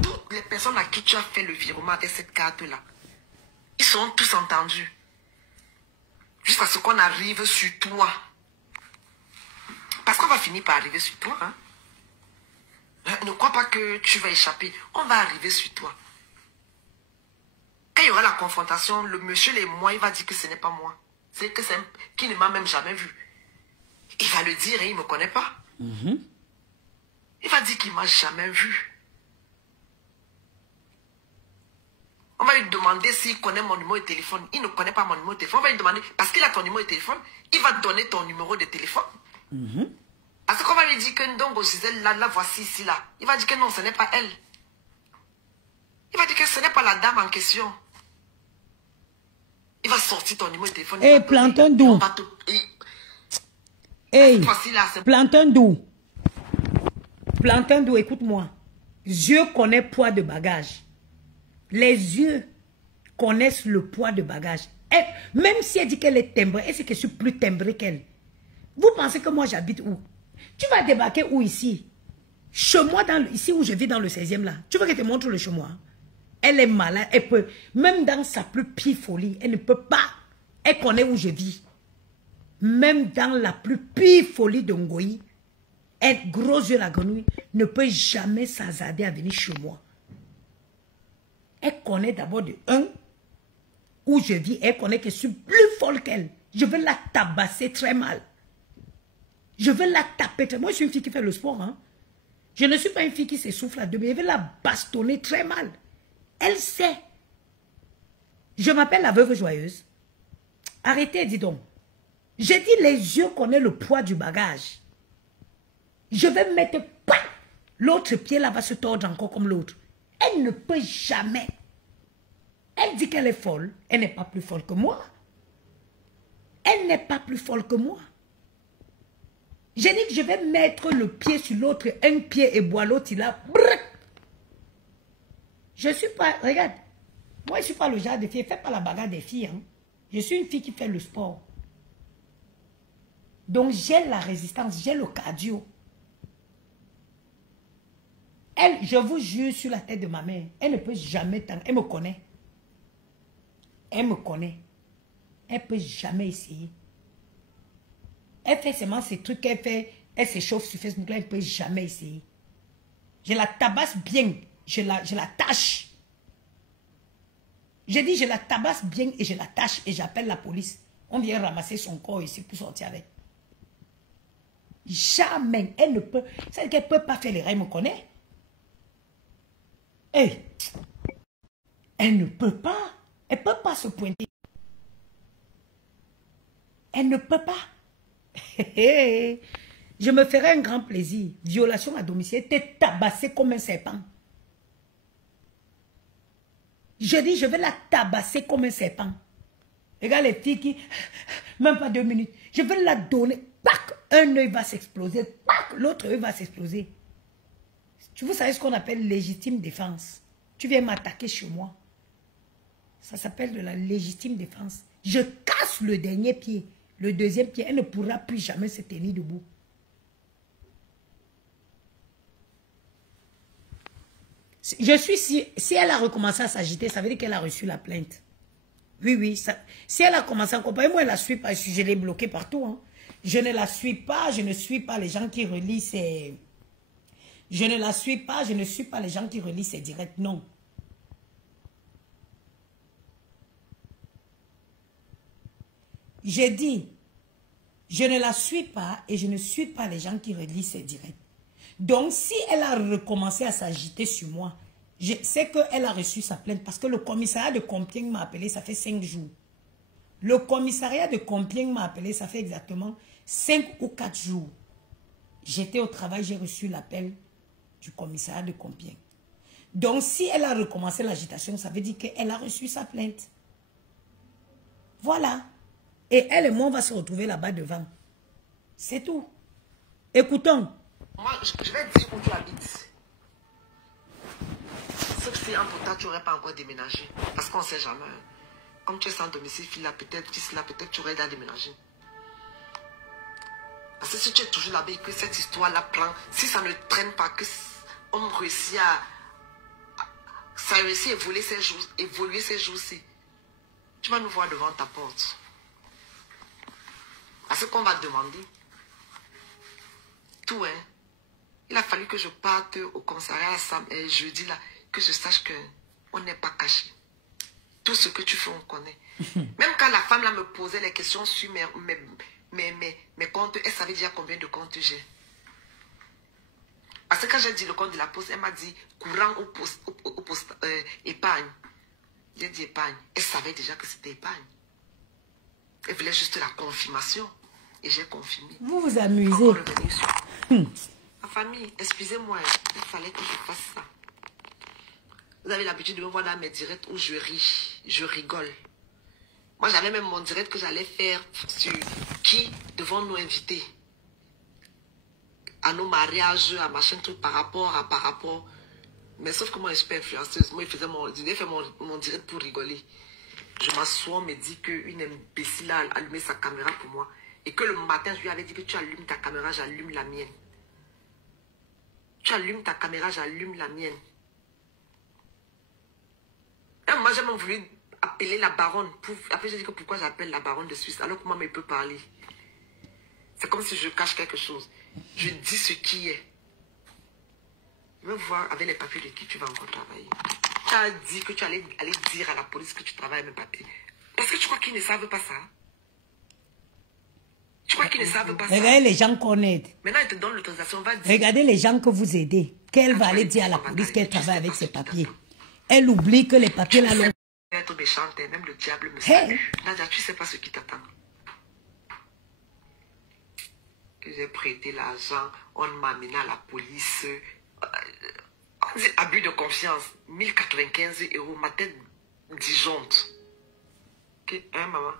toutes les personnes à qui tu as fait le virement avec cette carte-là, ils sont tous entendus. Jusqu'à ce qu'on arrive sur toi. Parce qu'on va finir par arriver sur toi. Hein? Ne crois pas que tu vas échapper. On va arriver sur toi. Quand il y aura la confrontation, le monsieur et moi, il va dire que ce n'est pas moi. C'est que c'est qui ne m'a même jamais vu. Il va le dire et il ne me connaît pas. Il va dire qu'il ne m'a jamais vu. On va lui demander s'il connaît mon numéro de téléphone. Il ne connaît pas mon numéro de téléphone. On va lui demander, parce qu'il a ton numéro de téléphone, il va te donner ton numéro de téléphone. Parce qu'on va lui dire que Ndongo Gisèle, la voici ici, là. Il va dire que non, ce n'est pas elle. Il va dire que ce n'est pas la dame en question. Il va sortir ton numéro de téléphone. Eh, Plantain Doux. Eh, Plantain Doux. Plantain Doux, écoute-moi. Dieu connaît poids de bagage. Les yeux connaissent le poids de bagage. Et même si elle dit qu'elle est timbrée, est-ce que je suis plus timbrée qu'elle? Vous pensez que moi j'habite où? Tu vas débarquer où ici? Chez moi, ici où je vis dans le 16e là. Tu veux que je te montre le chez moi? Elle est malade, elle peut, même dans sa plus pire folie, elle ne peut pas. Elle connaît où je vis. Même dans la plus pire folie de Ngoyi, elle, gros yeux la grenouille, ne peut jamais s'hasarder à venir chez moi. Elle connaît d'abord de où je vis, elle connaît que je suis plus folle qu'elle. Je veux la tabasser très mal. Je veux la taper très mal. Moi, je suis une fille qui fait le sport. Hein. Je ne suis pas une fille qui s'essouffle à deux, mais je vais la bastonner très mal. Elle sait. Je m'appelle la veuve joyeuse. Arrêtez, dis donc. J'ai dit les yeux connaissent le poids du bagage. Je vais mettre pas. L'autre pied là va se tordre encore comme l'autre. Elle ne peut jamais. Elle dit qu'elle est folle. Elle n'est pas plus folle que moi. Elle n'est pas plus folle que moi. J'ai dit que je vais mettre le pied sur l'autre, un pied et boire l'autre, il a... Je ne suis pas... Regarde, moi je ne suis pas le genre de fille, fais pas la bagarre des filles. Hein. Je suis une fille qui fait le sport. Donc j'ai la résistance, j'ai le cardio. Elle, je vous jure sur la tête de ma mère, elle ne peut jamais... Elle me connaît. Elle me connaît. Elle ne peut jamais essayer. Elle fait seulement ces trucs qu'elle fait. Elle s'échauffe sur Facebook, là, elle ne peut jamais essayer. Je la tabasse bien. Je la tâche. J'ai dit, je la tabasse bien et je la tâche et j'appelle la police. On vient ramasser son corps ici pour sortir avec. Jamais. Elle ne peut. Celle qu'elle ne peut pas faire les règles, me connaît. Hey. Elle ne peut pas. Elle ne peut pas se pointer. Elle ne peut pas. Je me ferai un grand plaisir. Violation à domicile. T'es tabassé comme un serpent. Je dis, je vais la tabasser comme un serpent. Regarde les filles qui... Même pas 2 minutes. Je vais la donner. Pac, un œil va s'exploser. Pac, l'autre œil va s'exploser. Vous savez ce qu'on appelle légitime défense. Tu viens m'attaquer chez moi. Ça s'appelle de la légitime défense. Je casse le dernier pied. Le deuxième pied, elle ne pourra plus jamais se tenir debout. Je suis si elle a recommencé à s'agiter, ça veut dire qu'elle a reçu la plainte. Oui, oui. Ça, si elle a commencé à comparer, moi, elle la suis pas. Je l'ai bloquée partout. Hein. Je ne la suis pas. Je ne suis pas les gens qui relient ces... Je ne la suis pas. Je ne suis pas les gens qui relient ces directs. Non. J'ai dit, je ne la suis pas et je ne suis pas les gens qui relient ces directs. Donc, si elle a recommencé à s'agiter sur moi, je sais qu'elle a reçu sa plainte parce que le commissariat de Compiègne m'a appelé, ça fait 5 jours. Le commissariat de Compiègne m'a appelé, ça fait exactement 5 ou 4 jours. J'étais au travail, j'ai reçu l'appel du commissariat de Compiègne. Donc, si elle a recommencé l'agitation, ça veut dire qu'elle a reçu sa plainte. Voilà. Et elle et moi, on va se retrouver là-bas devant. C'est tout. Écoutons. Moi, je vais te dire où tu habites. Sauf si entre temps, tu n'aurais pas encore déménagé. Parce qu'on ne sait jamais. Comme tu es sans domicile, fille là, peut-être, fils là, peut-être tu aurais déjà déménagé. Parce que si tu es toujours là-bas et que cette histoire-là prend, si ça ne traîne pas, que on réussit ça réussit à évoluer ces jours-ci, tu vas nous voir devant ta porte. Parce qu'on va demander tout, hein. Il a fallu que je parte au commissariat jeudi là, que je sache qu'on n'est pas caché. Tout ce que tu fais, on connaît. Même quand la femme là me posait les questions sur mes comptes, elle savait déjà combien de comptes j'ai. Parce que quand j'ai dit le compte de la poste, elle m'a dit courant ou épargne. J'ai dit épargne. Elle savait déjà que c'était épargne. Elle voulait juste la confirmation. Et j'ai confirmé. Vous vous amusez. Ma famille, excusez-moi, il fallait que je fasse ça. Vous avez l'habitude de me voir dans mes directs où je ris, je rigole. Moi, j'avais même mon direct que j'allais faire sur qui devons nous inviter à nos mariages, à machin truc par rapport. Mais sauf que moi, je suis pas influenceuse. Moi, je devais faire mon direct pour rigoler. Je m'assois, on me dit qu'une imbécile a allumé sa caméra pour moi. Et que le matin, je lui avais dit que tu allumes ta caméra, j'allume la mienne. Tu allumes ta caméra, j'allume la mienne. Et moi, j'ai même voulu appeler la baronne. Après, j'ai dit que pourquoi j'appelle la baronne de Suisse, alors que moi, je peux parler. C'est comme si je cache quelque chose. Je dis ce qui est. Je veux voir avec les papiers de qui tu vas encore travailler. Tu as dit que tu allais aller dire à la police que tu travailles avec mes papiers. Est-ce que tu crois qu'ils ne savent pas ça? Tu crois qu'ils ne savent pas ça? Regardez les gens qu'on aide. Maintenant, ils te donnent l'autorisation. On va dire... Regardez les gens que vous aidez. Qu'elle va aller dire à la police qu'elle travaille avec ses papiers. Elle oublie que les papiers là... Être méchante, même le diable me salue. Nadia, tu ne sais pas ce qui t'attend. Que j'ai prêté l'argent, on m'a amené à la police. On dit abus de confiance. 1095 €, ma tête disjoncte. Ok, hein, maman?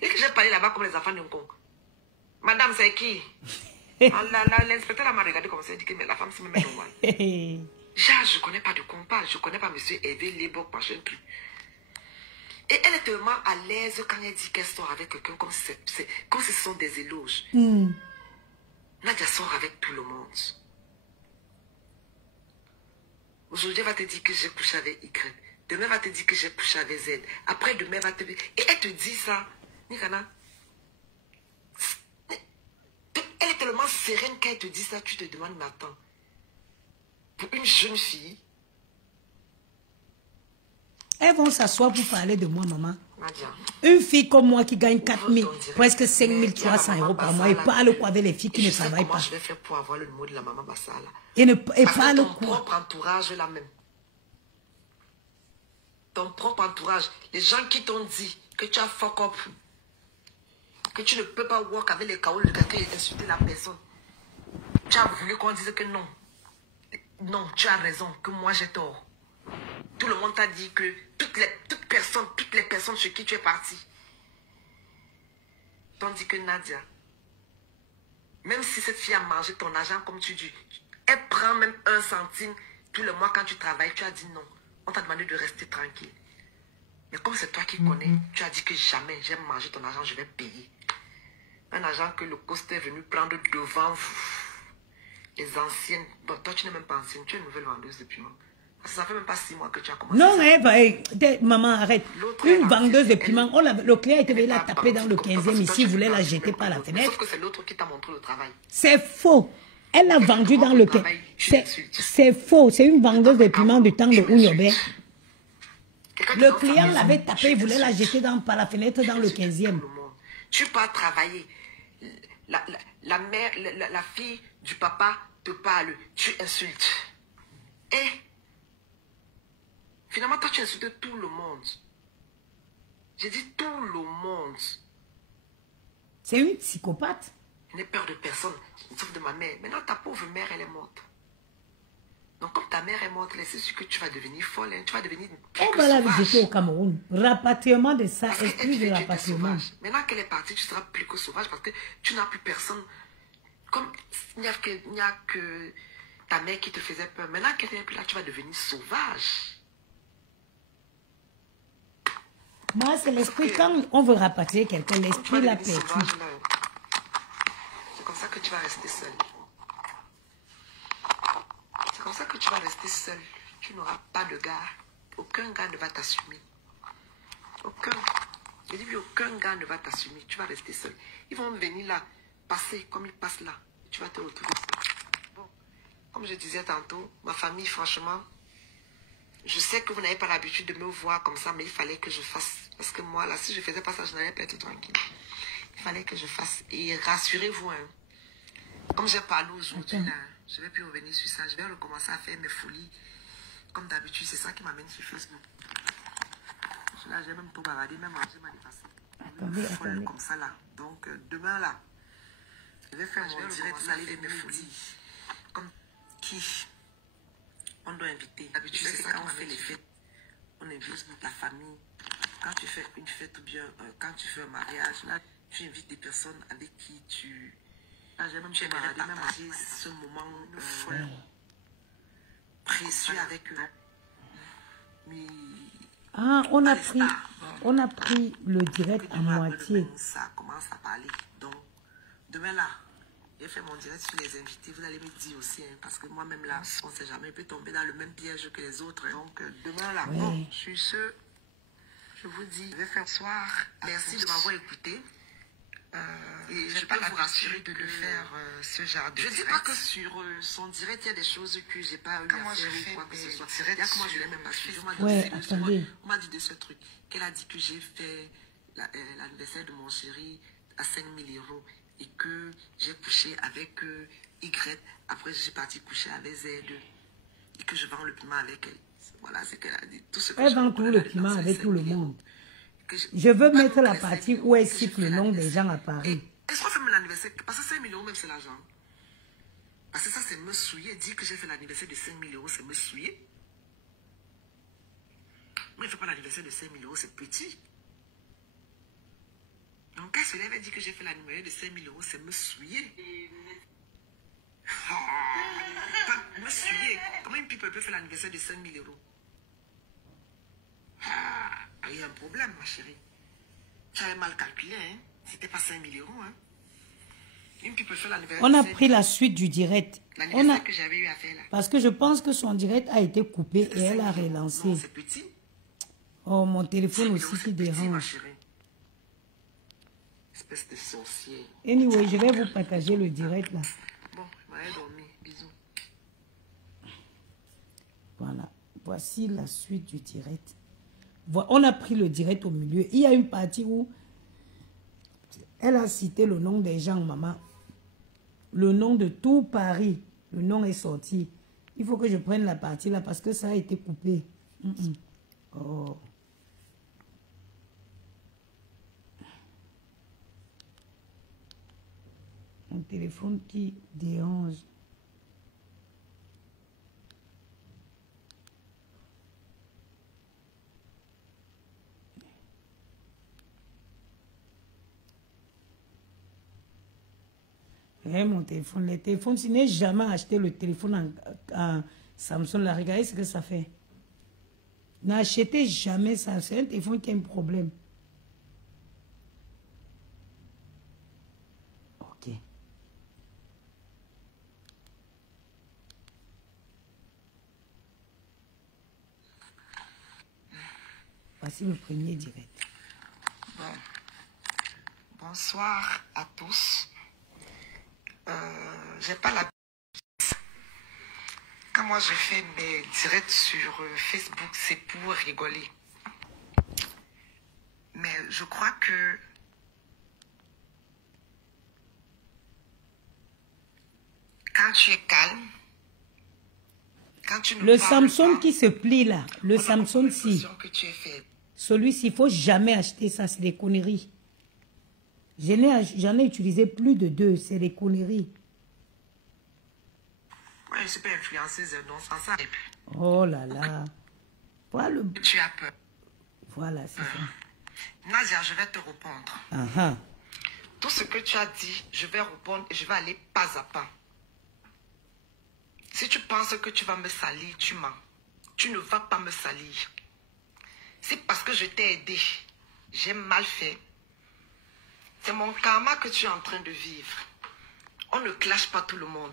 Et que j'ai parlé là-bas comme les enfants d'un con. Madame, c'est qui? L'inspecteur m'a regardé comme ça, il dit que mais la femme se met normal. Je ne connais pas de quoi on parle. Je ne connais pas monsieur Hervé Lebok, machin truc. Et elle est tellement à l'aise quand elle dit qu'elle sort avec quelqu'un comme si ce sont des éloges. Nadia sort avec tout le monde. Aujourd'hui, elle va te dire que j'ai couché avec Y. Demain, elle va te dire que j'ai couché avec Z. Après, demain, elle va te dire... Et elle te dit ça. Nikana. Elle est tellement sereine qu'elle te dit ça. Tu te demandes, mais attends. Pour une jeune fille... Elles vont s'asseoir pour parler de moi, maman. Nadia. Une fille comme moi qui gagne 4 000, presque 5 300 euros par mois, et parle quoi avec les filles qui ne travaillent pas. Je vais faire pour avoir le mot de la maman Bassala. Et Parce parle que ton quoi? propre entourage là même. Ton propre entourage. Les gens qui t'ont dit que tu as fuck up. Que tu ne peux pas work avec les chaos de quelqu'un et insulter la personne. Tu as voulu qu'on dise que non. Non, tu as raison, que moi j'ai tort. Tout le monde t'a dit que toutes les personnes chez qui tu es parti t'ont dit que Nadia, même si cette fille a mangé ton argent comme tu dis, elle prend même 1 centime tous les mois quand tu travailles, tu as dit non. On t'a demandé de rester tranquille. Mais comme c'est toi qui connais, tu as dit que jamais j'ai mangé ton argent, je vais payer. Un argent que le cost est venu prendre devant vous. Les anciennes. Bon, toi tu n'es même pas ancienne, tu es une nouvelle vendeuse de piment. Ça fait même pas 6 mois que tu as commencé. Non, maman, arrête. Une vendeuse de piment, le client était venu la taper dans le 15e ici, il voulait la jeter par la fenêtre. Sauf que c'est l'autre qui t'a montré le travail. C'est faux. Elle l'a vendu dans le 15e. C'est faux. C'est une vendeuse de piment du temps de Ounyobe. Le client l'avait tapé, il voulait la jeter par la fenêtre dans le 15e. Tu peux travailler. La mère, la fille du papa te parle, tu insultes. Et finalement, toi, tu insultes tout le monde. J'ai dit tout le monde. C'est une psychopathe. Je n'ai peur de personne, sauf de ma mère. Maintenant, ta pauvre mère, elle est morte. Donc, comme ta mère est morte, c'est sûr que tu vas devenir folle. Hein. Tu vas devenir plus On va la visiter au Cameroun. Rapatriement de ça, esprit de rapatriement. Maintenant qu'elle est partie, tu seras plus que sauvage parce que tu n'as plus personne. Comme il n'y a que ta mère qui te faisait peur. Maintenant qu'elle n'est plus là, tu vas devenir sauvage. Moi, c'est l'esprit. Quand on veut rapatrier quelqu'un, l'esprit l'a perdu. C'est comme ça que tu vas rester seul. C'est comme ça que tu vas rester seul. Tu n'auras pas de gars. Aucun gars ne va t'assumer. Aucun. Je dis, aucun gars ne va t'assumer. Tu vas rester seul. Ils vont venir là, passer comme ils passent là. Tu vas te retrouver seul. Bon, comme je disais tantôt, ma famille, franchement, je sais que vous n'avez pas l'habitude de me voir comme ça, mais il fallait que je fasse. Parce que moi, là, si je ne faisais pas ça, je n'allais pas être tranquille. Il fallait que je fasse. Et rassurez-vous, hein, comme j'ai parlé aujourd'hui, là, je ne vais plus revenir sur ça. Je vais recommencer à faire mes folies. Comme d'habitude, c'est ça qui m'amène sur Facebook. Là, j'ai même pas bavardé, même manger m'a dépassé. Attendez. Comme ça, là. Donc, demain, là, je vais faire mon direct, vous allez mes folies. Comme qui on doit inviter. D'habitude, c'est ça quand on fait les fêtes. On invite la famille. Quand tu fais une fête ou bien quand tu fais un mariage, là, tu invites des personnes avec qui tu aimerais partager ce moment précieux avec eux. Mais ah, on a pris le direct à moitié. Ça commence à parler. Donc, demain là, j'ai fait mon direct sur les invités. Vous allez me dire aussi, hein, parce que moi-même là, on ne sait jamais, il peut tomber dans le même piège que les autres. Hein. Donc, demain là, bon, sur ce, je vous dis, je vais faire soir. Merci de m'avoir écouté. Et je peux vous rassurer de le faire ce genre de direct. Je ne dis pas que sur son direct, il y a des choses que j'ai pas eu à faire ou quoi que ce soit. Il y a que moi, je l'ai même pas suivi. On m'a dit de ce truc. Qu'elle a dit que j'ai fait l'anniversaire de mon chéri à 5 000 € et que j'ai couché avec Y. Après, je suis partie coucher avec Z. Et que je vends le piment avec elle. Voilà ce qu'elle a dit. Tout ce que elle vend tout le piment avec tout le monde. Je veux mettre la partie où elle cite le nom des gens à Paris. Est-ce qu'on fait mon anniversaire? Parce que 5 000 € même, c'est l'argent. Parce que ça, c'est me souiller. Dire que j'ai fait l'anniversaire de 5 000 €, c'est me souiller. Moi, je ne fais pas l'anniversaire de 5 000 €, c'est petit. Donc, quand je avait dit que j'ai fait l'anniversaire de 5 000 €, c'est me souiller. Me souiller. Comment une people peut faire l'anniversaire de 5 000 €? Il y a un problème, ma chérie. Tu avais mal calculé, hein? C'était pas 5 000 €, hein? Une people fait l'anniversaire. On a pris la suite du direct. L'anniversaire que j'avais eu à faire là. Parce que je pense que son direct a été coupé et elle a relancé. Non, c'est petit. Oh, mon téléphone aussi qui petit, ma dérange. chérie. Espèce de sorcier. Anyway, je vais vous partager le direct là. Bon, je vais dormir. Bisous. Voilà. Voici la suite du direct. On a pris le direct au milieu. Il y a une partie où elle a cité le nom des gens, maman. Le nom de tout Paris. Le nom est sorti. Il faut que je prenne la partie là parce que ça a été coupé. Oh. Mon téléphone qui dérange. Mon téléphone, les téléphones, si je n'ai jamais acheté le téléphone en Samsung, là, regardez ce que ça fait. N'achetez jamais ça, c'est un téléphone qui a un problème. Ok. Voici le premier direct. Bon. Bonsoir à tous. J'ai pas la... Quand moi je fais mes directs sur Facebook, c'est pour rigoler. Mais je crois que quand tu es calme, quand tu ne le parles Samsung pas, qui se plie là, le on a Samsung-ci, l'impression que tu es faible. celui-ci, il ne faut jamais acheter ça, c'est des conneries. J'en ai utilisé plus de 2, c'est des conneries. Moi, je ne suis pas influenceuse, donc ça. Oh là là. Voilà, Tu as peur. voilà c'est ça. Nadia, je vais te répondre. Ah. Tout ce que tu as dit, je vais répondre et je vais aller pas à pas. Si tu penses que tu vas me salir, tu mens. Tu ne vas pas me salir. C'est parce que je t'ai aidé. J'ai mal fait. C'est mon karma que tu es en train de vivre. On ne clash pas tout le monde.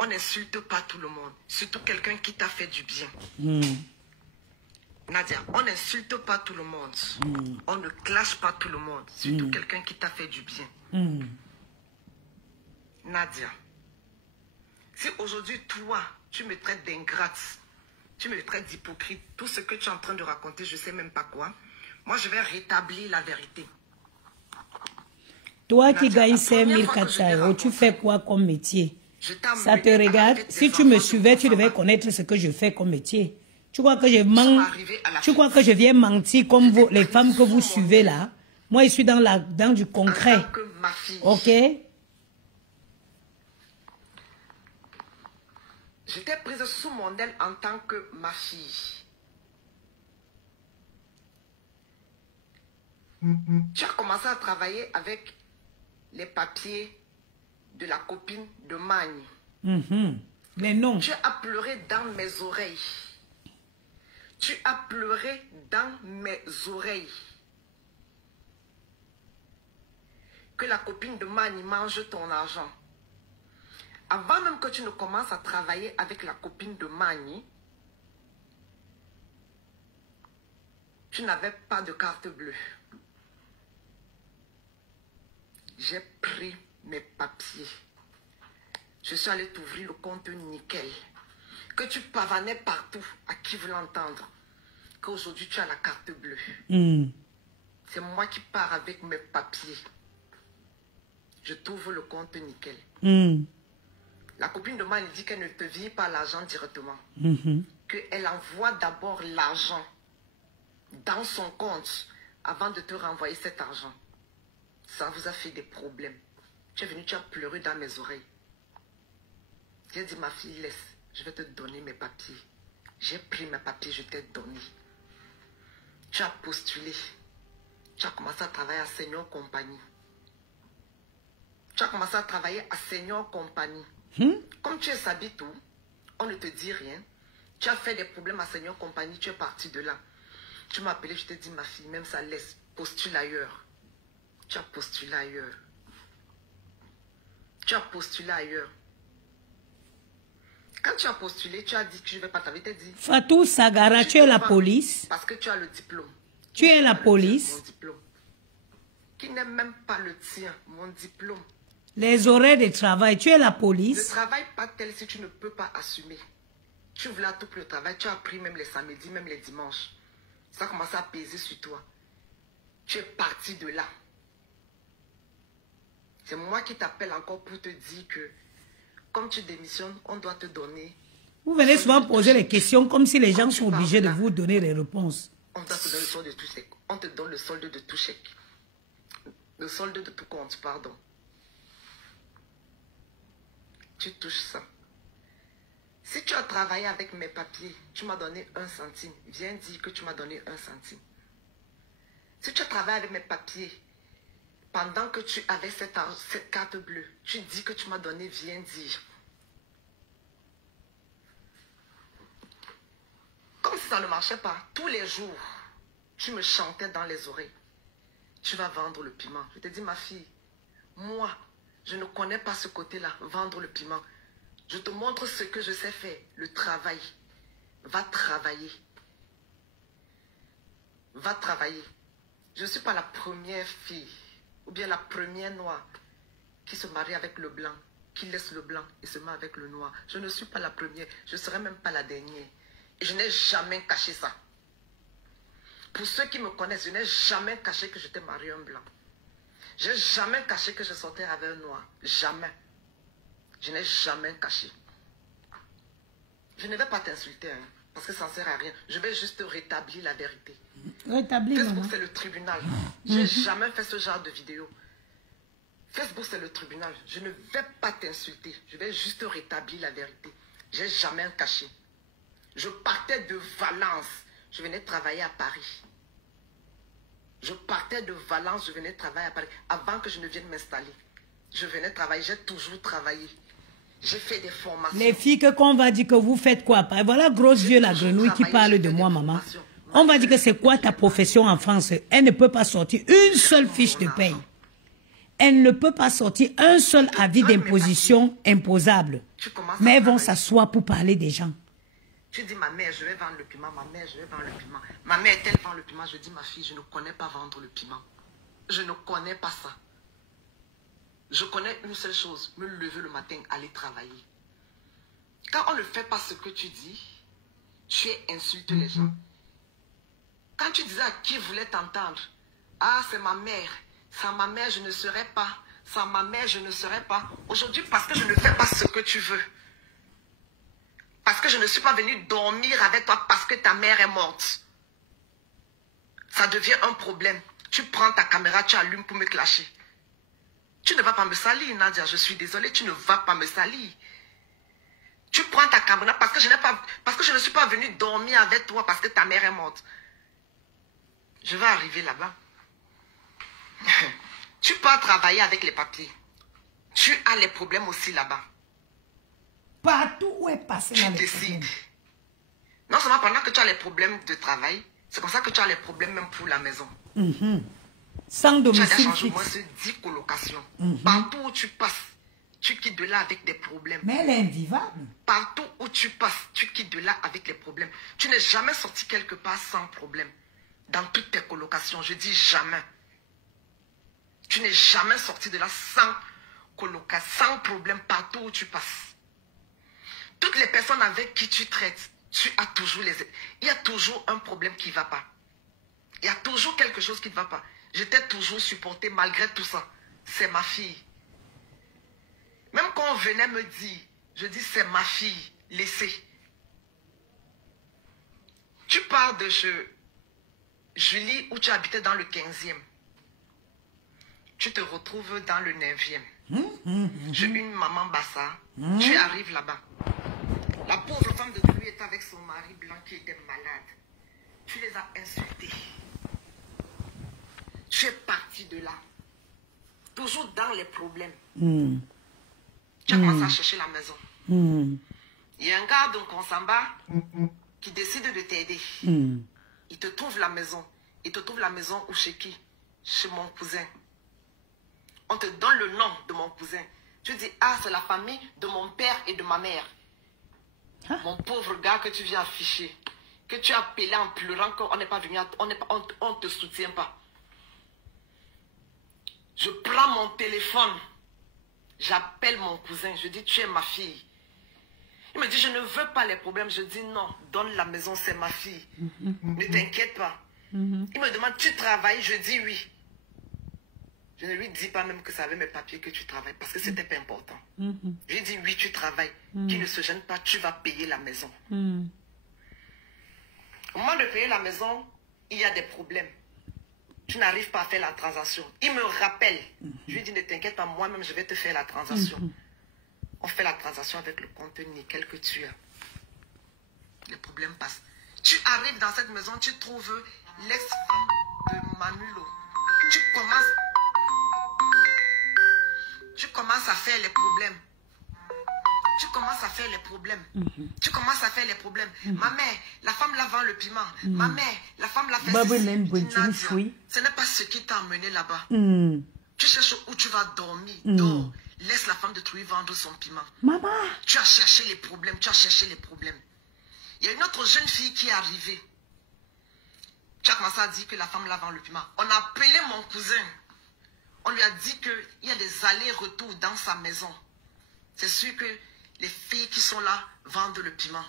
On n'insulte pas tout le monde. Surtout quelqu'un qui t'a fait du bien. Nadia, on n'insulte pas tout le monde. On ne clash pas tout le monde. Surtout quelqu'un qui t'a fait du bien. Nadia, si aujourd'hui, toi, tu me traites d'ingrate, tu me traites d'hypocrite, tout ce que tu es en train de raconter, je ne sais même pas quoi, moi, je vais rétablir la vérité. Toi qui Nadia, gagnes la première fois que 5400 je t'ai €, tu fais quoi comme métier? Je t'ai Ça te amené à la regarde. fête Si des tu me enfants de suivais, tu devais Moussama. connaître ce que je fais comme métier. Tu crois que je Nous sommes mens? arrivés à la Tu fête. crois que je viens mentir comme Je t'ai les pris femmes que sous vous mon suivez aile. là? Moi, je suis dans du En concret. tant que ma fille. Ok? Je t'ai prise sous mon aile en tant que ma fille. Tu as commencé à travailler avec les papiers de la copine de Magne. Les noms. Tu as pleuré dans mes oreilles. Tu as pleuré dans mes oreilles. Que la copine de Magne mange ton argent. Avant même que tu ne commences à travailler avec la copine de Magne, tu n'avais pas de carte bleue. J'ai pris mes papiers. Je suis allée t'ouvrir le compte nickel. Que tu pavanais partout à qui veut l'entendre. Qu'aujourd'hui tu as la carte bleue. C'est moi qui pars avec mes papiers. Je t'ouvre le compte nickel. La copine de Magne dit qu'elle ne te vire pas l'argent directement. Qu'elle envoie d'abord l'argent dans son compte avant de te renvoyer cet argent. Ça vous a fait des problèmes. Tu es venu, tu as pleuré dans mes oreilles. J'ai dit, ma fille, laisse, je vais te donner mes papiers. J'ai pris mes papiers, je t'ai donné. Tu as postulé. Tu as commencé à travailler à Seigneur Compagnie. Tu as commencé à travailler à Seigneur Compagnie. Comme tu es Sabitou, on ne te dit rien. Tu as fait des problèmes à Seigneur Compagnie, tu es parti de là. Tu m'as appelé, je t'ai dit, ma fille, même ça laisse, postule ailleurs. Tu as postulé ailleurs. Tu as postulé ailleurs. Quand tu as postulé, tu as dit que je ne vais pas t'inviter. Dit Fatou Sagara, tu es la police. Parce que tu as le diplôme. Tu es la police. Mon diplôme. Qui n'est même pas le tien, mon diplôme. Les horaires de travail, tu es la Ne police. travaille pas tel si tu ne peux pas assumer. Tu voulais à tout le travail, tu as pris même les samedis, même les dimanches. Ça a commencé à peser sur toi. Tu es parti de là. C'est moi qui t'appelle encore pour te dire que, comme tu démissionnes, on doit te donner... Vous venez souvent poser les questions comme si les gens sont obligés de vous donner les réponses. On doit te donner le solde de tout chèque. On te donne le solde de tout chèque. Le solde de tout compte, pardon. Tu touches ça. Si tu as travaillé avec mes papiers, tu m'as donné 1 centime. Viens dire que tu m'as donné 1 centime. Si tu as travaillé avec mes papiers, pendant que tu avais cette carte bleue, tu dis que tu m'as donné, viens dire. Comme si ça ne marchait pas, tous les jours, tu me chantais dans les oreilles. Tu vas vendre le piment. Je te dis, ma fille, moi, je ne connais pas ce côté-là, vendre le piment. Je te montre ce que je sais faire, le travail. Va travailler. Va travailler. Je ne suis pas la première fille, ou bien la première noire, qui se marie avec le blanc, qui laisse le blanc et se met avec le noir. Je ne suis pas la première, je ne serai même pas la dernière. Et je n'ai jamais caché ça. Pour ceux qui me connaissent, je n'ai jamais caché que j'étais mariée à un blanc. Je n'ai jamais caché que je sortais avec un noir. Jamais. Je n'ai jamais caché. Je ne vais pas t'insulter, hein, parce que ça ne sert à rien. Je vais juste rétablir la vérité. Rétablir, Facebook, c'est le tribunal. Je n'ai jamais fait ce genre de vidéo. Facebook, c'est le tribunal. Je ne vais pas t'insulter. Je vais juste rétablir la vérité. Je n'ai jamais caché. Je partais de Valence. Je venais travailler à Paris. Je partais de Valence, je venais travailler à Paris. Avant que je ne vienne m'installer. Je venais travailler, j'ai toujours travaillé. J'ai fait des formations. Les filles que qu'on va dire que vous faites quoi? Voilà grosse vieux la grenouille qui parle de moi, maman. On va dire que c'est quoi ta profession en France? Elle ne peut pas sortir une seule fiche de paye. Elle ne peut pas sortir un seul avis d'imposition imposable. Mais elles vont s'asseoir pour parler des gens. Tu dis, ma mère, je vais vendre le piment. Ma mère, je vais vendre le piment. Ma mère, elle vend le piment. Je dis, ma fille, je ne connais pas vendre le piment. Je ne connais pas ça. Je connais une seule chose, me lever le matin, aller travailler. Quand on ne fait pas ce que tu dis, tu insultes les gens. Quand tu disais à qui voulait t'entendre, ah, c'est ma mère. Sans ma mère, je ne serais pas. Sans ma mère, je ne serais pas. Aujourd'hui, parce que je ne fais pas ce que tu veux. Parce que je ne suis pas venue dormir avec toi parce que ta mère est morte. Ça devient un problème. Tu prends ta caméra, tu allumes pour me clasher. Tu ne vas pas me salir, Nadia. Je suis désolée, tu ne vas pas me salir. Tu prends ta caméra parce que je ne suis pas venue dormir avec toi parce que ta mère est morte. Je vais arriver là-bas. Tu peux travailler avec les papiers. Tu as les problèmes aussi là-bas. Partout où est passé tu décides. Non seulement pendant que tu as les problèmes de travail, c'est comme ça que tu as les problèmes même pour la maison. Sans domicile tu as changé fixe. moins de 10 colocations. Partout où tu passes, tu quittes de là avec des problèmes. Mais elle est invivable. Partout où tu passes, tu quittes de là avec les problèmes. Tu n'es jamais sorti quelque part sans problème. Dans toutes tes colocations, je dis jamais. Tu n'es jamais sorti de là sans colocation, sans problème partout où tu passes. Toutes les personnes avec qui tu traites, il y a toujours un problème qui ne va pas. Il y a toujours quelque chose qui ne va pas. Je t'ai toujours supporté malgré tout ça. C'est ma fille. Même quand on venait me dire, je dis c'est ma fille, laissez. Tu pars de chez Julie où tu habitais dans le 15e. Tu te retrouves dans le 9e. J'ai une maman bassa. Tu arrives là-bas. La pauvre femme de Dieu est avec son mari blanc qui était malade. Tu les as insultés. Tu es parti de là. Toujours dans les problèmes. Tu as commencé à chercher la maison. Il y a un gars de Konsamba qui décide de t'aider. Il te trouve la maison. Il te trouve la maison où chez qui? Chez mon cousin. On te donne le nom de mon cousin. Tu dis, ah, c'est la famille de mon père et de ma mère. Mon pauvre gars que tu viens afficher, que tu as appelé en pleurant qu'on n'est pas venu, on ne te soutient pas. Je prends mon téléphone, j'appelle mon cousin, je dis, tu es ma fille. Il me dit, je ne veux pas les problèmes. Je dis, non, donne la maison, c'est ma fille. Ne t'inquiète pas. Il me demande, tu travailles? Je dis oui. Je ne lui dis pas même que c'est avec mes papiers que tu travailles, parce que c'était pas important. Je lui dis oui, tu travailles. Qui ne se gêne pas, tu vas payer la maison. Au moment de payer la maison, il y a des problèmes. Tu n'arrives pas à faire la transaction. Il me rappelle. Je lui dis, ne t'inquiète pas, moi-même, je vais te faire la transaction. On fait la transaction avec le compte nickel que tu as. Les problèmes passent. Tu arrives dans cette maison, tu trouves l'ex-femme de Manulo. Tu commences à faire les problèmes. Tu commences à faire les problèmes. Tu commences à faire les problèmes. Ma mère, la femme là vend le piment. Ma mère, la femme là fait ceci. Ce n'est pas ce qui t'a emmené là-bas. Tu cherches où tu vas dormir. Dors. Laisse la femme de Trouy vendre son piment. Maman. Tu as cherché les problèmes. Tu as cherché les problèmes. Il y a une autre jeune fille qui est arrivée. Tu as commencé à dire que la femme là vend le piment. On a appelé mon cousin. On lui a dit qu'il y a des allers-retours dans sa maison. C'est sûr que les filles qui sont là vendent le piment.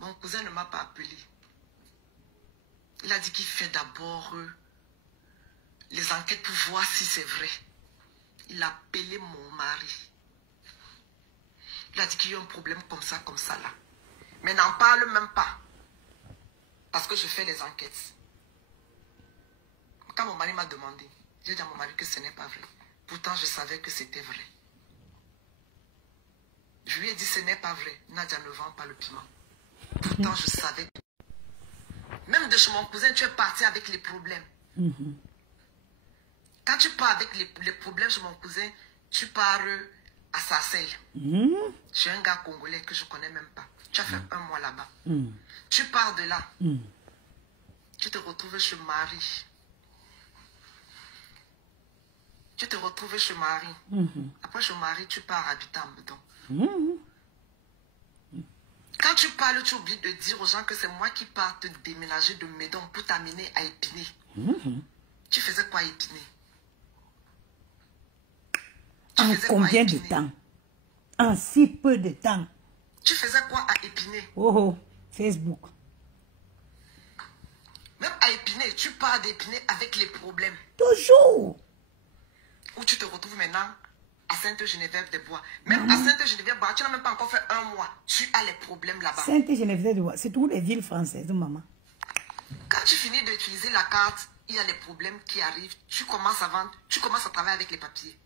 Mon cousin ne m'a pas appelé. Il a dit qu'il fait d'abord les enquêtes pour voir si c'est vrai. Il a appelé mon mari. Il a dit qu'il y a un problème comme ça là. Mais n'en parle même pas. Parce que je fais les enquêtes. Quand mon mari m'a demandé, j'ai dit à mon mari que ce n'est pas vrai. Pourtant, je savais que c'était vrai. Je lui ai dit, ce n'est pas vrai. Nadia ne vend pas le piment. Pourtant, je savais. Même de chez mon cousin, tu es parti avec les problèmes. Quand tu pars avec les problèmes chez mon cousin, tu pars à Sarcelles. Chez un gars congolais que je ne connais même pas. Tu as fait 1 mois là-bas. Tu pars de là. Tu te retrouves chez Marie. Tu te retrouves chez Marie. Après chez Marie, tu pars habiter en Meudon. Quand tu parles, tu oublies de dire aux gens que c'est moi qui pars te déménager de Meudon pour t'amener à Épinay. Tu faisais quoi à Épinay? En combien de temps? En si peu de temps. Tu faisais quoi à Épinay? Oh, Facebook. Même à Épinay, tu pars d'Épinay avec les problèmes. Toujours. Où tu te retrouves maintenant à Sainte-Geneviève-des-Bois. Même à Sainte-Geneviève-des-Bois, tu n'as même pas encore fait 1 mois. Tu as les problèmes là-bas. Sainte-Geneviève-des-Bois, c'est toutes les villes françaises, maman. Quand tu finis d'utiliser la carte, il y a les problèmes qui arrivent. Tu commences à vendre, tu commences à travailler avec les papiers.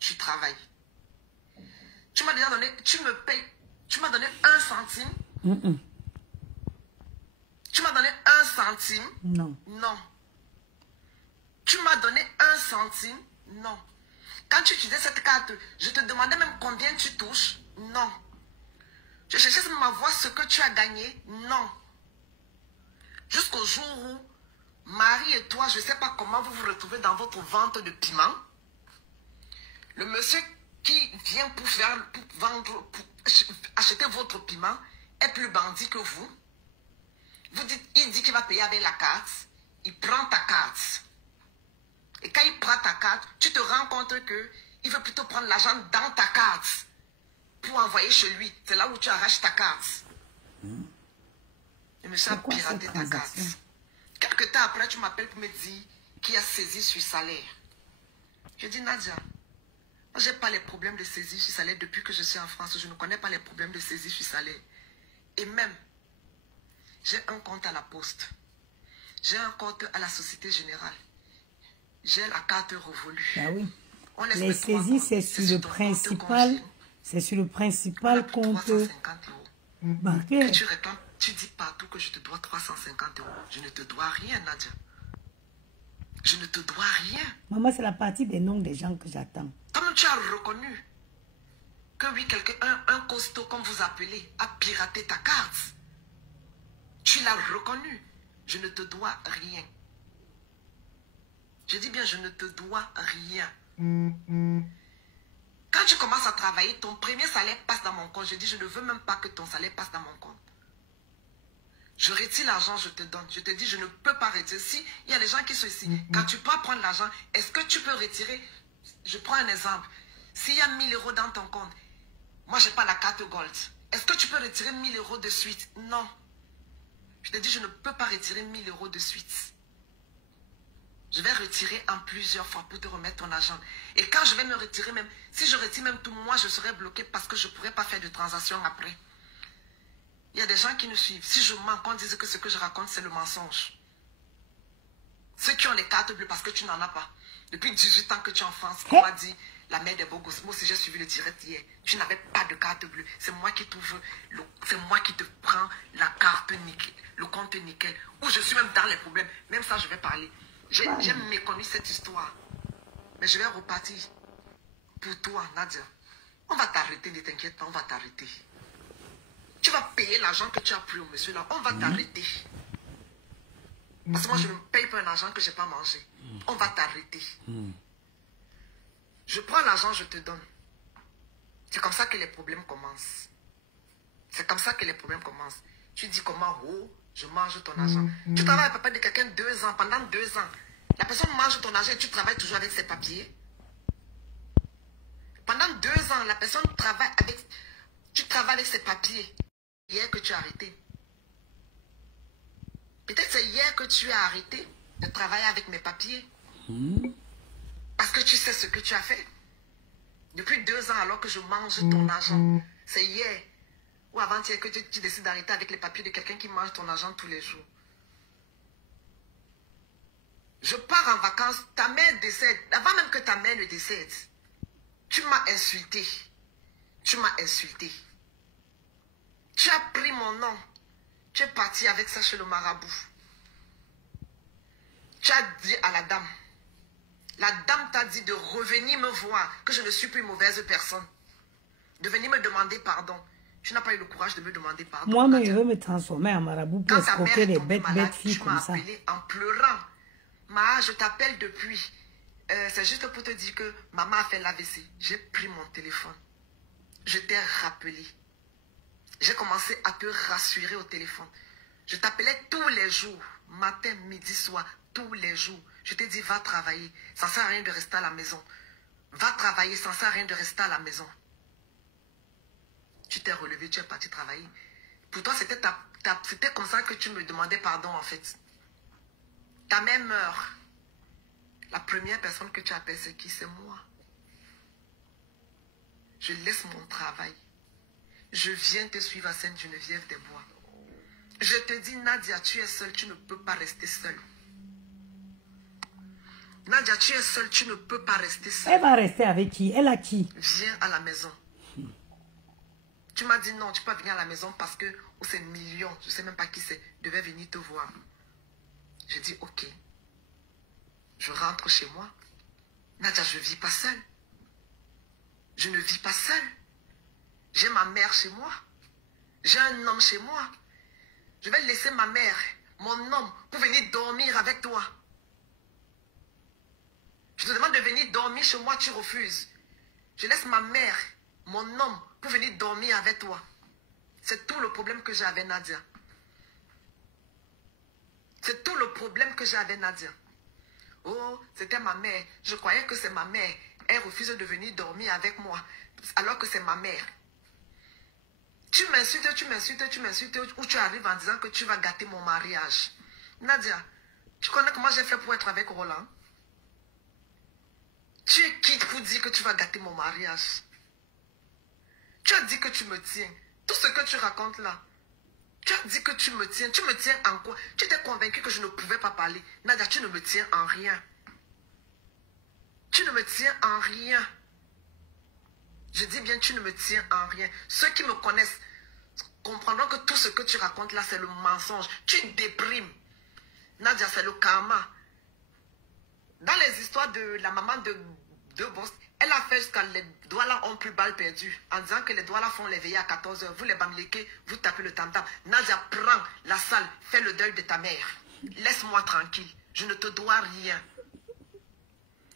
Tu travailles. Tu m'as déjà donné, tu me payes. Tu m'as donné 1 centime. Tu m'as donné 1 centime. Non. Non. Tu m'as donné 1 centime. Non. Quand tu utilisais cette carte, je te demandais même combien tu touches. Non. Je cherchais même à voir ce que tu as gagné. Non. Jusqu'au jour où Marie et toi, je ne sais pas comment vous vous retrouvez dans votre vente de piment. Le monsieur qui vient pour vendre, pour acheter votre piment est plus bandit que vous. Il dit qu'il va payer avec la carte. Il prend ta carte. Et quand il prend ta carte, tu te rends compte qu'il veut plutôt prendre l'argent dans ta carte pour envoyer chez lui. C'est là où tu arraches ta carte. Le monsieur a piraté ta carte. Quelque temps après, tu m'appelles pour me dire qu'il a saisi sur salaire. Je dis, Nadia, moi, je n'ai pas les problèmes de saisie sur salaire depuis que je suis en France. Je ne connais pas les problèmes de saisie sur salaire. Et même, j'ai un compte à la poste. J'ai un compte à la Société Générale. J'ai la carte révolue. Ah oui. Les saisies, c'est sur le principal. C'est sur le principal compte. 350 euros. Bancaire. Que tu réclames, tu dis partout que je te dois 350 euros. Je ne te dois rien, Nadia. Je ne te dois rien. Maman, c'est la partie des noms des gens que j'attends. Comme tu as reconnu que oui, quelqu'un, un costaud, comme vous appelez, a piraté ta carte. Tu l'as reconnu. Je ne te dois rien. Je dis bien, je ne te dois rien. Quand tu commences à travailler, ton premier salaire passe dans mon compte. Je dis, je ne veux même pas que ton salaire passe dans mon compte. Je retire l'argent, je te donne. Je te dis, je ne peux pas retirer. Si il y a des gens qui sont ici, quand tu peux prendre l'argent, est-ce que tu peux retirer? Je prends un exemple. S'il y a 1000 euros dans ton compte, moi, je n'ai pas la carte Gold. Est-ce que tu peux retirer 1000 euros de suite? Non. Je t'ai dit, je ne peux pas retirer 1000 € de suite. Je vais retirer en plusieurs fois pour te remettre ton argent. Et quand je vais me retirer même, si je retire même tout, moi, je serai bloqué parce que je ne pourrai pas faire de transaction après. Il y a des gens qui nous suivent. Si je mens, on dit que ce que je raconte, c'est le mensonge. Ceux qui ont les cartes bleues parce que tu n'en as pas. Depuis 18 ans que tu es en France, on m'a dit, la mère des beaux gosses. Moi aussi, j'ai suivi le direct hier. Tu n'avais pas de carte bleue. C'est moi qui t'ouvre, c'est moi qui te prends la carte nickel, le compte nickel. Ou je suis même dans les problèmes. Même ça, je vais parler. J'ai méconnu cette histoire. Mais je vais repartir. Pour toi, Nadia. On va t'arrêter, ne t'inquiète pas, on va t'arrêter. Tu vas payer l'argent que tu as pris au monsieur là. On va t'arrêter. Parce que moi, je ne paye pas un argent que je n'ai pas mangé. On va t'arrêter. Je prends l'argent, je te donne. C'est comme ça que les problèmes commencent. C'est comme ça que les problèmes commencent. Tu dis comment, oh, je mange ton argent. Tu travailles avec papa de quelqu'un 2 ans, pendant 2 ans. La personne mange ton argent et tu travailles toujours avec ses papiers. Pendant 2 ans, la personne travaille avec... Tu travailles avec ses papiers. Hier que tu as arrêté. Peut-être c'est hier que tu as arrêté de travailler avec mes papiers. Parce que tu sais ce que tu as fait. Depuis 2 ans, alors que je mange ton argent. C'est hier ou avant-hier que tu décides d'arrêter avec les papiers de quelqu'un qui mange ton argent tous les jours. Je pars en vacances, ta mère décède. Avant même que ta mère ne décède, tu m'as insulté. Tu m'as insulté. Tu as pris mon nom. Tu es parti avec ça chez le marabout. Tu as dit à la dame t'a dit de revenir me voir, que je ne suis plus une mauvaise personne. De venir me demander pardon. Tu n'as pas eu le courage de me demander pardon. Moi-même, je veux me transformer en marabout pour escroquer des bêtes filles comme ça. Tu m'as appelé en pleurant. Ma, je t'appelle depuis. C'est juste pour te dire que maman a fait l'AVC. J'ai pris mon téléphone. Je t'ai rappelé. J'ai commencé à te rassurer au téléphone. Je t'appelais tous les jours, matin, midi, soir, tous les jours. Je t'ai dit, va travailler. Ça ne sert à rien de rester à la maison. Va travailler, ça ne sert à rien de rester à la maison. Tu t'es relevé, tu es parti travailler. Pour toi, c'était comme ça que tu me demandais pardon, en fait. Ta mère meurt. La première personne que tu appelles, c'est qui? C'est moi. Je laisse mon travail. Je viens te suivre à Sainte-Geneviève-des-Bois. Je te dis, Nadia, tu es seule, tu ne peux pas rester seule. Nadia, tu es seule, tu ne peux pas rester seule. Elle va rester avec qui? Elle a qui? Viens à la maison. Tu m'as dit non, tu peux pas venir à la maison parce que c'est million, je ne sais même pas qui c'est, devait venir te voir. J'ai dit ok. Je rentre chez moi. Nadia, je ne vis pas seule. Je ne vis pas seule. J'ai ma mère chez moi. J'ai un homme chez moi. Je vais laisser ma mère, mon homme, pour venir dormir avec toi. Je te demande de venir dormir chez moi, tu refuses. Je laisse ma mère, mon homme, pour venir dormir avec toi. C'est tout le problème que j'ai avec Nadia. C'est tout le problème que j'ai avec Nadia. Oh, c'était ma mère. Je croyais que c'est ma mère. Elle refuse de venir dormir avec moi, alors que c'est ma mère. Tu m'insultes, ou tu arrives en disant que tu vas gâter mon mariage. Nadia, tu connais comment j'ai fait pour être avec Roland? Tu es qui pour dire que tu vas gâter mon mariage? Tu as dit que tu me tiens. Tout ce que tu racontes là, tu as dit que tu me tiens. Tu me tiens en quoi? Tu t'es convaincu que je ne pouvais pas parler. Nadia, tu ne me tiens en rien. Tu ne me tiens en rien. Je dis bien, tu ne me tiens en rien. Ceux qui me connaissent comprendront que tout ce que tu racontes là, c'est le mensonge. Tu déprimes. Nadia, c'est le karma. Dans les histoires de la maman de Boss, elle a fait jusqu'à les Douala ont plus balle perdue. En disant que les Douala font les veillées à 14 h. Vous les Bamileke, vous tapez le tam-tam. Nadia, prends la salle, fais le deuil de ta mère. Laisse-moi tranquille. Je ne te dois rien.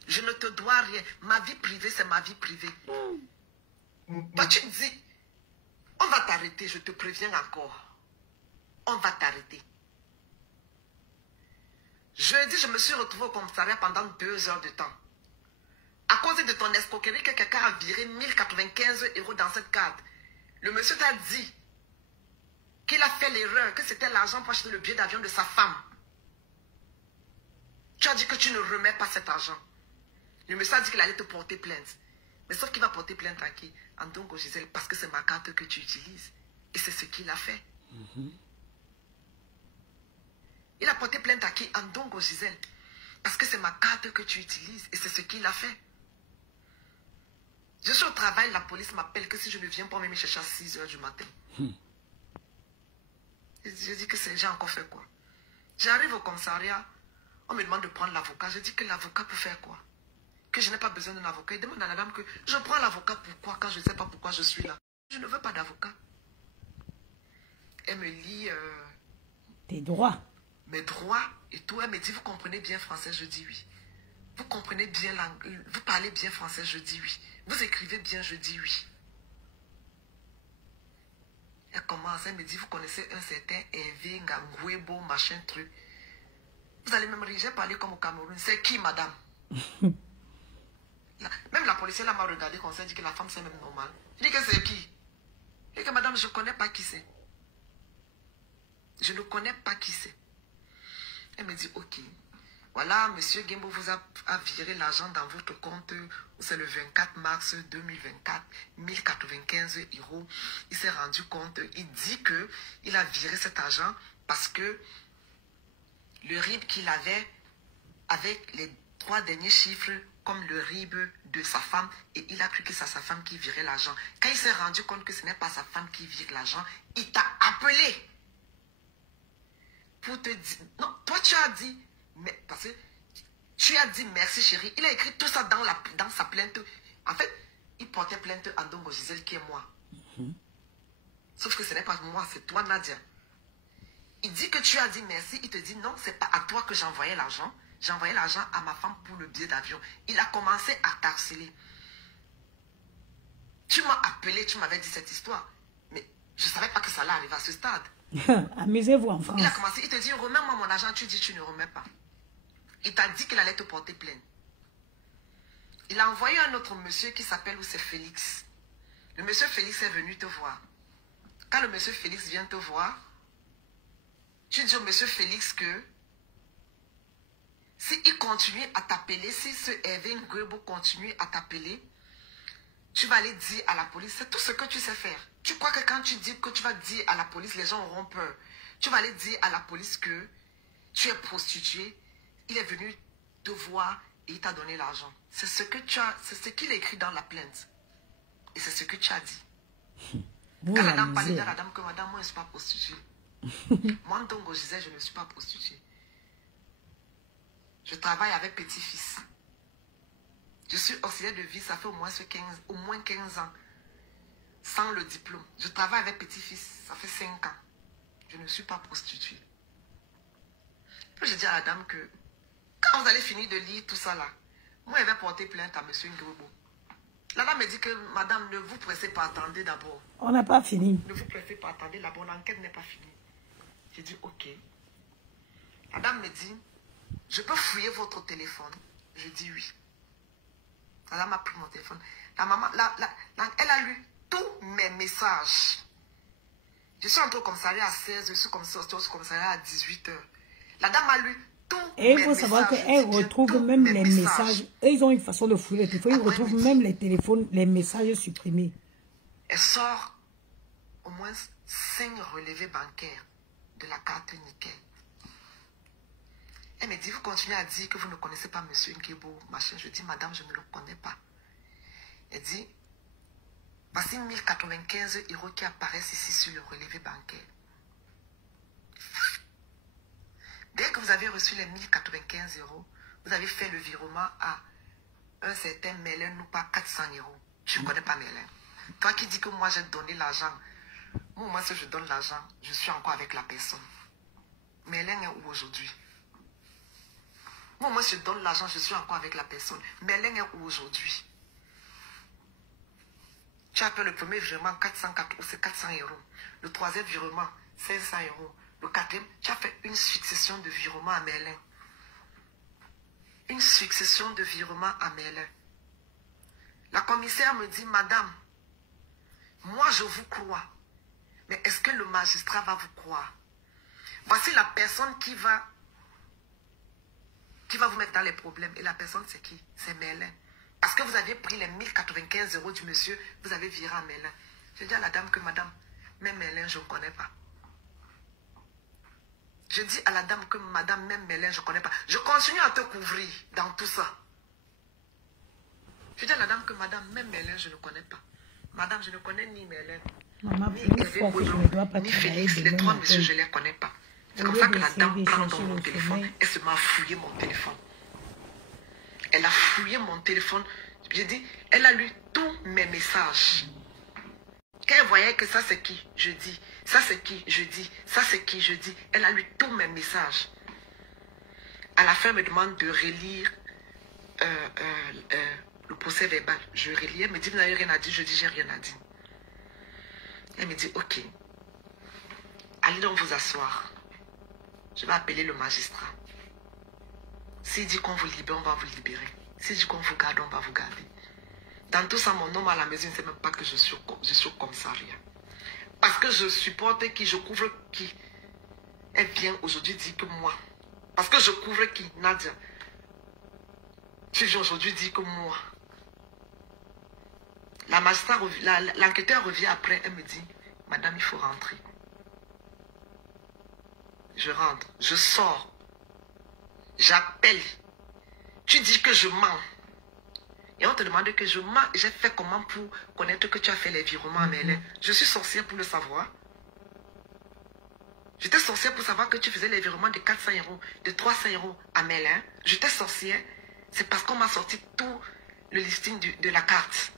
Je ne te dois rien. Ma vie privée, c'est ma vie privée. Toi, tu me dis, on va t'arrêter, je te préviens encore. On va t'arrêter. Jeudi, je me suis retrouvée au commissariat pendant 2 heures de temps. À cause de ton escroquerie que quelqu'un a viré 1095 € dans cette carte. Le monsieur t'a dit qu'il a fait l'erreur, que c'était l'argent pour acheter le billet d'avion de sa femme. Tu as dit que tu ne remets pas cet argent. Le monsieur a dit qu'il allait te porter plainte. Mais sauf qu'il va porter plainte à qui? Andongo Gisèle, parce que c'est ma carte que tu utilises. Et c'est ce qu'il a fait. Il a porté plainte à qui? Andongo Gisèle. Parce que c'est ma carte que tu utilises. Et c'est ce qu'il a fait. Je suis au travail, la police m'appelle que si je ne viens pas me chercher à 6 h du matin. Je dis que j'ai encore fait quoi? J'arrive au commissariat, on me demande de prendre l'avocat. Je dis que l'avocat peut faire quoi? Que je n'ai pas besoin d'un avocat. Il demande à la dame que je prends l'avocat pourquoi quand je ne sais pas pourquoi je suis là. Je ne veux pas d'avocat. Elle me lit tes droits. Mes droits et tout. Elle me dit, vous comprenez bien français? Je dis oui. Vous comprenez bien l'anglais? Vous parlez bien français? Je dis oui. Vous écrivez bien? Je dis oui. Elle commence, elle me dit, vous connaissez un certain Hervé Ngangwebo, machin truc. Vous allez même rire, j'ai parlé comme au Cameroun. C'est qui, madame? Même la policière m'a regardé comme ça, elle dit que la femme c'est même normal. Je dis que c'est qui? Je dis que madame, je ne connais pas qui c'est. Je ne connais pas qui c'est. Elle me dit, ok. Voilà, monsieur Gembo vous a viré l'argent dans votre compte. C'est le 24 mars 2024. 1095 €. Il s'est rendu compte. Il dit que il a viré cet argent parce que le RIB qu'il avait avec les 3 derniers chiffres comme le RIB de sa femme, et il a cru que c'est sa femme qui virait l'argent. Quand il s'est rendu compte que ce n'est pas sa femme qui vire l'argent, il t'a appelé pour te dire, non, toi tu as dit, mais parce que tu as dit merci chérie, il a écrit tout ça dans sa plainte. En fait, il portait plainte à Ndongo Gisèle qui est moi. Sauf que ce n'est pas moi, c'est toi Nadia. Il dit que tu as dit merci, il te dit non, c'est pas à toi que j'envoyais l'argent. J'envoyais l'argent à ma femme pour le billet d'avion. Il a commencé à t'harceler. Tu m'as appelé, tu m'avais dit cette histoire. Mais je ne savais pas que ça allait arriver à ce stade. Amusez-vous en France. Il a commencé, il te dit, remets-moi mon argent. Tu dis, tu ne remets pas. Il t'a dit qu'il allait te porter plainte. Il a envoyé un autre monsieur qui s'appelle, ou c'est Félix. Le monsieur Félix est venu te voir. Quand le monsieur Félix vient te voir, tu dis au monsieur Félix que si il continue à t'appeler, si ce Hervé Ngwebo continue à t'appeler, tu vas aller dire à la police, c'est tout ce que tu sais faire. Tu crois que quand tu dis que tu vas dire à la police, les gens auront peur. Tu vas aller dire à la police que tu es prostituée, il est venu te voir et il t'a donné l'argent. C'est ce que tu as, c'est ce qu'il a écrit dans la plainte. Et c'est ce que tu as dit. Quand la dame parlait à la dame que madame, moi je ne suis pas prostituée. Moi, Ndongo Gisèle, je ne suis pas prostituée. Je travaille avec petit-fils. Je suis auxiliaire de vie, ça fait au moins 15 ans. Sans le diplôme. Je travaille avec petit-fils, ça fait 5 ans. Je ne suis pas prostituée. Puis j'ai dit à la dame que, quand vous allez finir de lire tout ça là, moi je vais porter plainte à M. Ngwebo. La dame me dit que, madame, ne vous pressez pas, attendez d'abord. On n'a pas fini. Ne vous pressez pas, attendez d'abord, l'enquête n'est pas finie. J'ai dit, ok. La dame me dit, je peux fouiller votre téléphone? Je dis oui. La dame a pris mon téléphone. La maman, elle a lu tous mes messages. Je suis entrée au commissariat à 16h, je suis sortie au commissariat à 18h. La dame a lu tous mes messages. Et il faut savoir qu'elle retrouve même les messages. Et ils ont une façon de fouiller les téléphones. Ils retrouvent même les téléphones, les messages supprimés. Elle sort au moins 5 relevés bancaires de la carte nickel. Elle me dit, vous continuez à dire que vous ne connaissez pas M. Ngwebo, machin. Je dis, madame, je ne le connais pas. Elle dit, voici 1095 € qui apparaissent ici sur le relevé bancaire. Dès que vous avez reçu les 1095 €, vous avez fait le virement à un certain Mélène ou pas 400 €. Je ne connais pas Mélène. Toi qui dis que moi j'ai donné l'argent, moi si je donne l'argent, je suis encore avec la personne. Mélène est où aujourd'hui? Moi si je donne l'argent, je suis encore avec la personne. Mélène est où aujourd'hui? Tu as fait le premier virement 404 ou c'est 400 €. Le troisième virement 500 €. Le quatrième, tu as fait une succession de virements à Mélène. Une succession de virements à Mélène. La commissaire me dit, madame, moi je vous crois. Mais est-ce que le magistrat va vous croire? Voici la personne qui va vous mettre dans les problèmes. Et la personne, c'est qui? C'est Merlin. Parce que vous aviez pris les 1095 € du monsieur, vous avez viré à Merlin. J'ai dit à la dame que madame, même Merlin, je ne connais pas. Je dis à la dame que madame, même Merlin, je ne connais pas. Je continue à te couvrir dans tout ça. Je dis à la dame que madame, même Merlin, je ne connais pas. Madame, je ne connais ni Merlin, Maman, ni une fois que je ne dois pas ni travailler Félix. Les demain trois matin, messieurs, je ne les connais pas. C'est comme ça que la dame prend dans mon téléphone et se m'a fouillé mon téléphone. Elle a fouillé mon téléphone. J'ai dit, elle a lu tous mes messages. Quand elle voyait que ça c'est qui, je dis. Ça c'est qui, je dis. Ça c'est qui, je dis. Elle a lu tous mes messages. À la fin, elle me demande de relire le procès verbal. Je relis. Elle me dit, vous n'avez rien à dire. Je dis, j'ai rien à dire. Elle me dit, ok. Allez donc vous asseoir. Je vais appeler le magistrat. S'il dit qu'on vous libère, on va vous libérer. S'il dit qu'on vous garde, on va vous garder. Dans tout ça, mon homme à la maison ne sait même pas que je suis au commissariat. Parce que je supporte qui, je couvre qui. Elle vient aujourd'hui dire que moi. Parce que je couvre qui, Nadia. Tu viens aujourd'hui dire que moi. L'enquêteur revient après, elle me dit, madame, il faut rentrer. Je rentre, je sors. J'appelle. Tu dis que je mens. Et on te demande que je mens. J'ai fait comment pour connaître que tu as fait les virements à Merlin? Je suis sorcière pour le savoir. J'étais sorcière pour savoir que tu faisais les virements de 400 €, de 300 € à Merlin. J'étais sorcière. C'est parce qu'on m'a sorti tout le listing de la carte.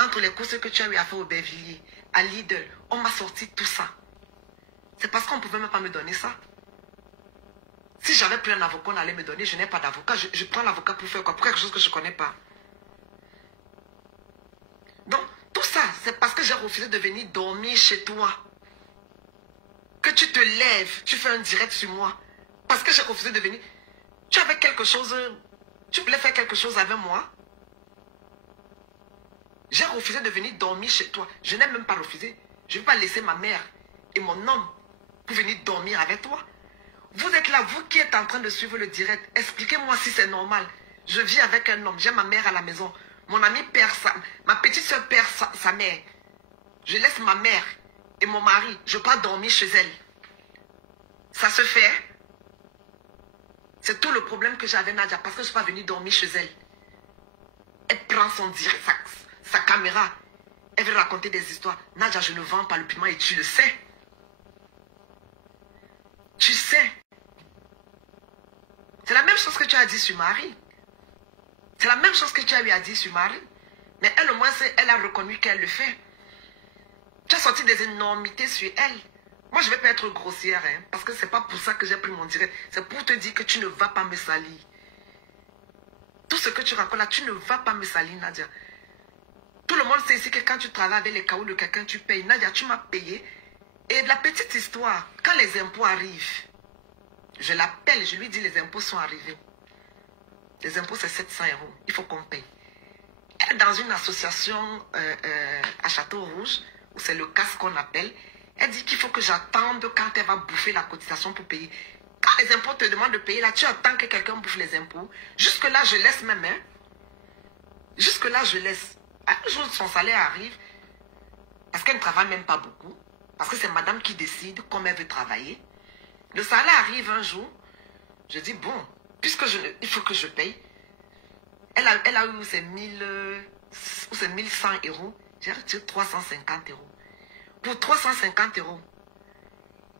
Entre les courses que tu as eu à faire au Bervilliers, à Lidl, on m'a sorti tout ça. C'est parce qu'on ne pouvait même pas me donner ça. Si j'avais pris un avocat, on allait me donner. Je n'ai pas d'avocat. Je prends l'avocat pour faire quoi? Pour quelque chose que je ne connais pas. Donc, tout ça, c'est parce que j'ai refusé de venir dormir chez toi. Que tu te lèves, tu fais un direct sur moi. Parce que j'ai refusé de venir. Tu avais quelque chose, tu voulais faire quelque chose avec moi. J'ai refusé de venir dormir chez toi. Je n'ai même pas refusé. Je ne vais pas laisser ma mère et mon homme pour venir dormir avec toi. Vous êtes là, vous qui êtes en train de suivre le direct, expliquez-moi si c'est normal. Je vis avec un homme, j'ai ma mère à la maison. Mon ami perd ma petite soeur perd sa mère. Je laisse ma mère et mon mari, je pars dormir chez elle. Ça se fait. C'est tout le problème que j'avais, Nadia, parce que je ne suis pas venue dormir chez elle. Elle prend son direct, sa caméra. Elle veut raconter des histoires. Nadia, je ne vends pas le piment et tu le sais. Tu sais. C'est la même chose que tu as dit sur Marie. C'est la même chose que tu as eu à dire sur Marie. Mais elle, au moins, elle a reconnu qu'elle le fait. Tu as sorti des énormités sur elle. Moi, je ne vais pas être grossière, hein, parce que ce n'est pas pour ça que j'ai pris mon direct. C'est pour te dire que tu ne vas pas me salir. Tout ce que tu racontes là, tu ne vas pas me salir, Nadia. Tout le monde sait ici que quand tu travailles avec les caoutchoucs de quelqu'un, tu payes. Nadia, tu m'as payé. Et la petite histoire, quand les impôts arrivent, je l'appelle, je lui dis les impôts sont arrivés. Les impôts, c'est 700 €. Il faut qu'on paye. Elle est dans une association à Château-Rouge, où c'est le CAS qu'on appelle. Elle dit qu'il faut que j'attende quand elle va bouffer la cotisation pour payer. Quand les impôts te demandent de payer, là, tu attends que quelqu'un bouffe les impôts. Jusque-là, je laisse mes mains. Jusque-là, je laisse. Un jour, son salaire arrive, parce qu'elle ne travaille même pas beaucoup, parce que c'est madame qui décide comme elle veut travailler. Le salaire arrive un jour, je dis, bon, puisque il faut que je paye. Elle a eu ses 1100 €, j'ai retiré 350 €. Pour 350 €,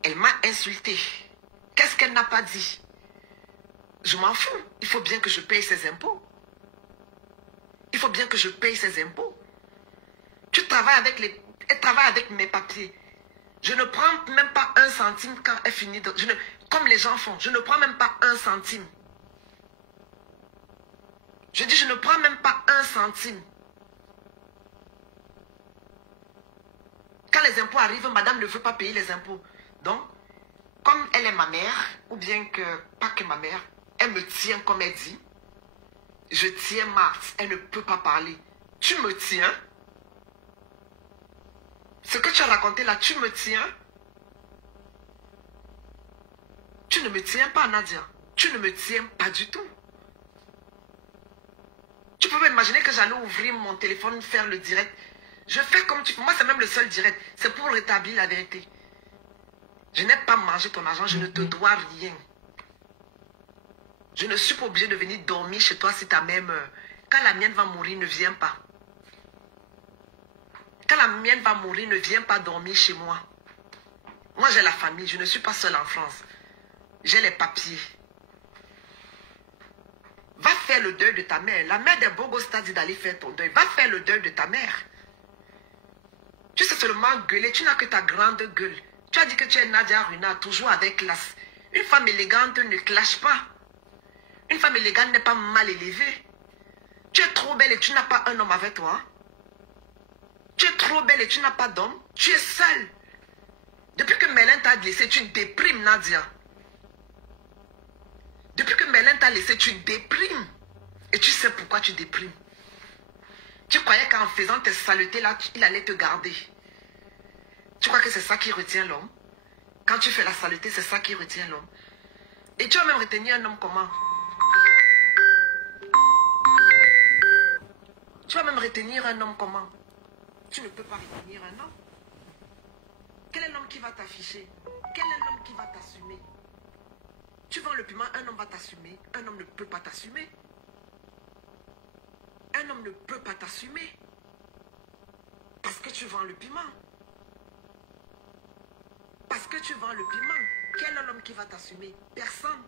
elle m'a insulté. Qu'est-ce qu'elle n'a pas dit? Je m'en fous, il faut bien que je paye ses impôts. Il faut bien que je paye ses impôts. Tu travailles elle travaille avec mes papiers. Je ne prends même pas 1 centime quand elle finit. Comme les gens font, je ne prends même pas 1 centime. Je dis, je ne prends même pas 1 centime. Quand les impôts arrivent, madame ne veut pas payer les impôts. Donc, comme elle est ma mère, ou bien que, pas que ma mère, elle me tient comme elle dit. Je tiens Marthe, elle ne peut pas parler. Tu me tiens. Ce que tu as raconté là, tu me tiens. Tu ne me tiens pas, Nadia. Tu ne me tiens pas du tout. Tu peux m'imaginer que j'allais ouvrir mon téléphone, faire le direct. Je fais comme tu... Moi, c'est même le seul direct. C'est pour rétablir la vérité. Je n'ai pas mangé ton argent. Je ne te dois rien. Je ne suis pas obligée de venir dormir chez toi si ta mère meurt. Quand la mienne va mourir, ne viens pas. Quand la mienne va mourir, ne viens pas dormir chez moi. Moi, j'ai la famille. Je ne suis pas seule en France. J'ai les papiers. Va faire le deuil de ta mère. La mère des Bogos t'a dit d'aller faire ton deuil. Va faire le deuil de ta mère. Tu sais seulement gueuler. Tu n'as que ta grande gueule. Tu as dit que tu es Nadia Runa, toujours avec classe. Une femme élégante ne clash pas. Une femme élégante n'est pas mal élevée. Tu es trop belle et tu n'as pas un homme avec toi. Tu es trop belle et tu n'as pas d'homme. Tu es seule. Depuis que Mélène t'a laissé, tu déprimes, Nadia. Depuis que Mélène t'a laissé, tu déprimes. Et tu sais pourquoi tu déprimes. Tu croyais qu'en faisant tes saletés là, il allait te garder. Tu crois que c'est ça qui retient l'homme? Quand tu fais la saleté, c'est ça qui retient l'homme. Et tu vas même retenir un homme comment? Tu vas même retenir un homme comment? Tu ne peux pas retenir un homme. Quel est l'homme qui va t'afficher? Quel est l'homme qui va t'assumer? Tu vends le piment, un homme va t'assumer. Un homme ne peut pas t'assumer. Un homme ne peut pas t'assumer. Parce que tu vends le piment. Parce que tu vends le piment. Quel est l'homme qui va t'assumer? Personne.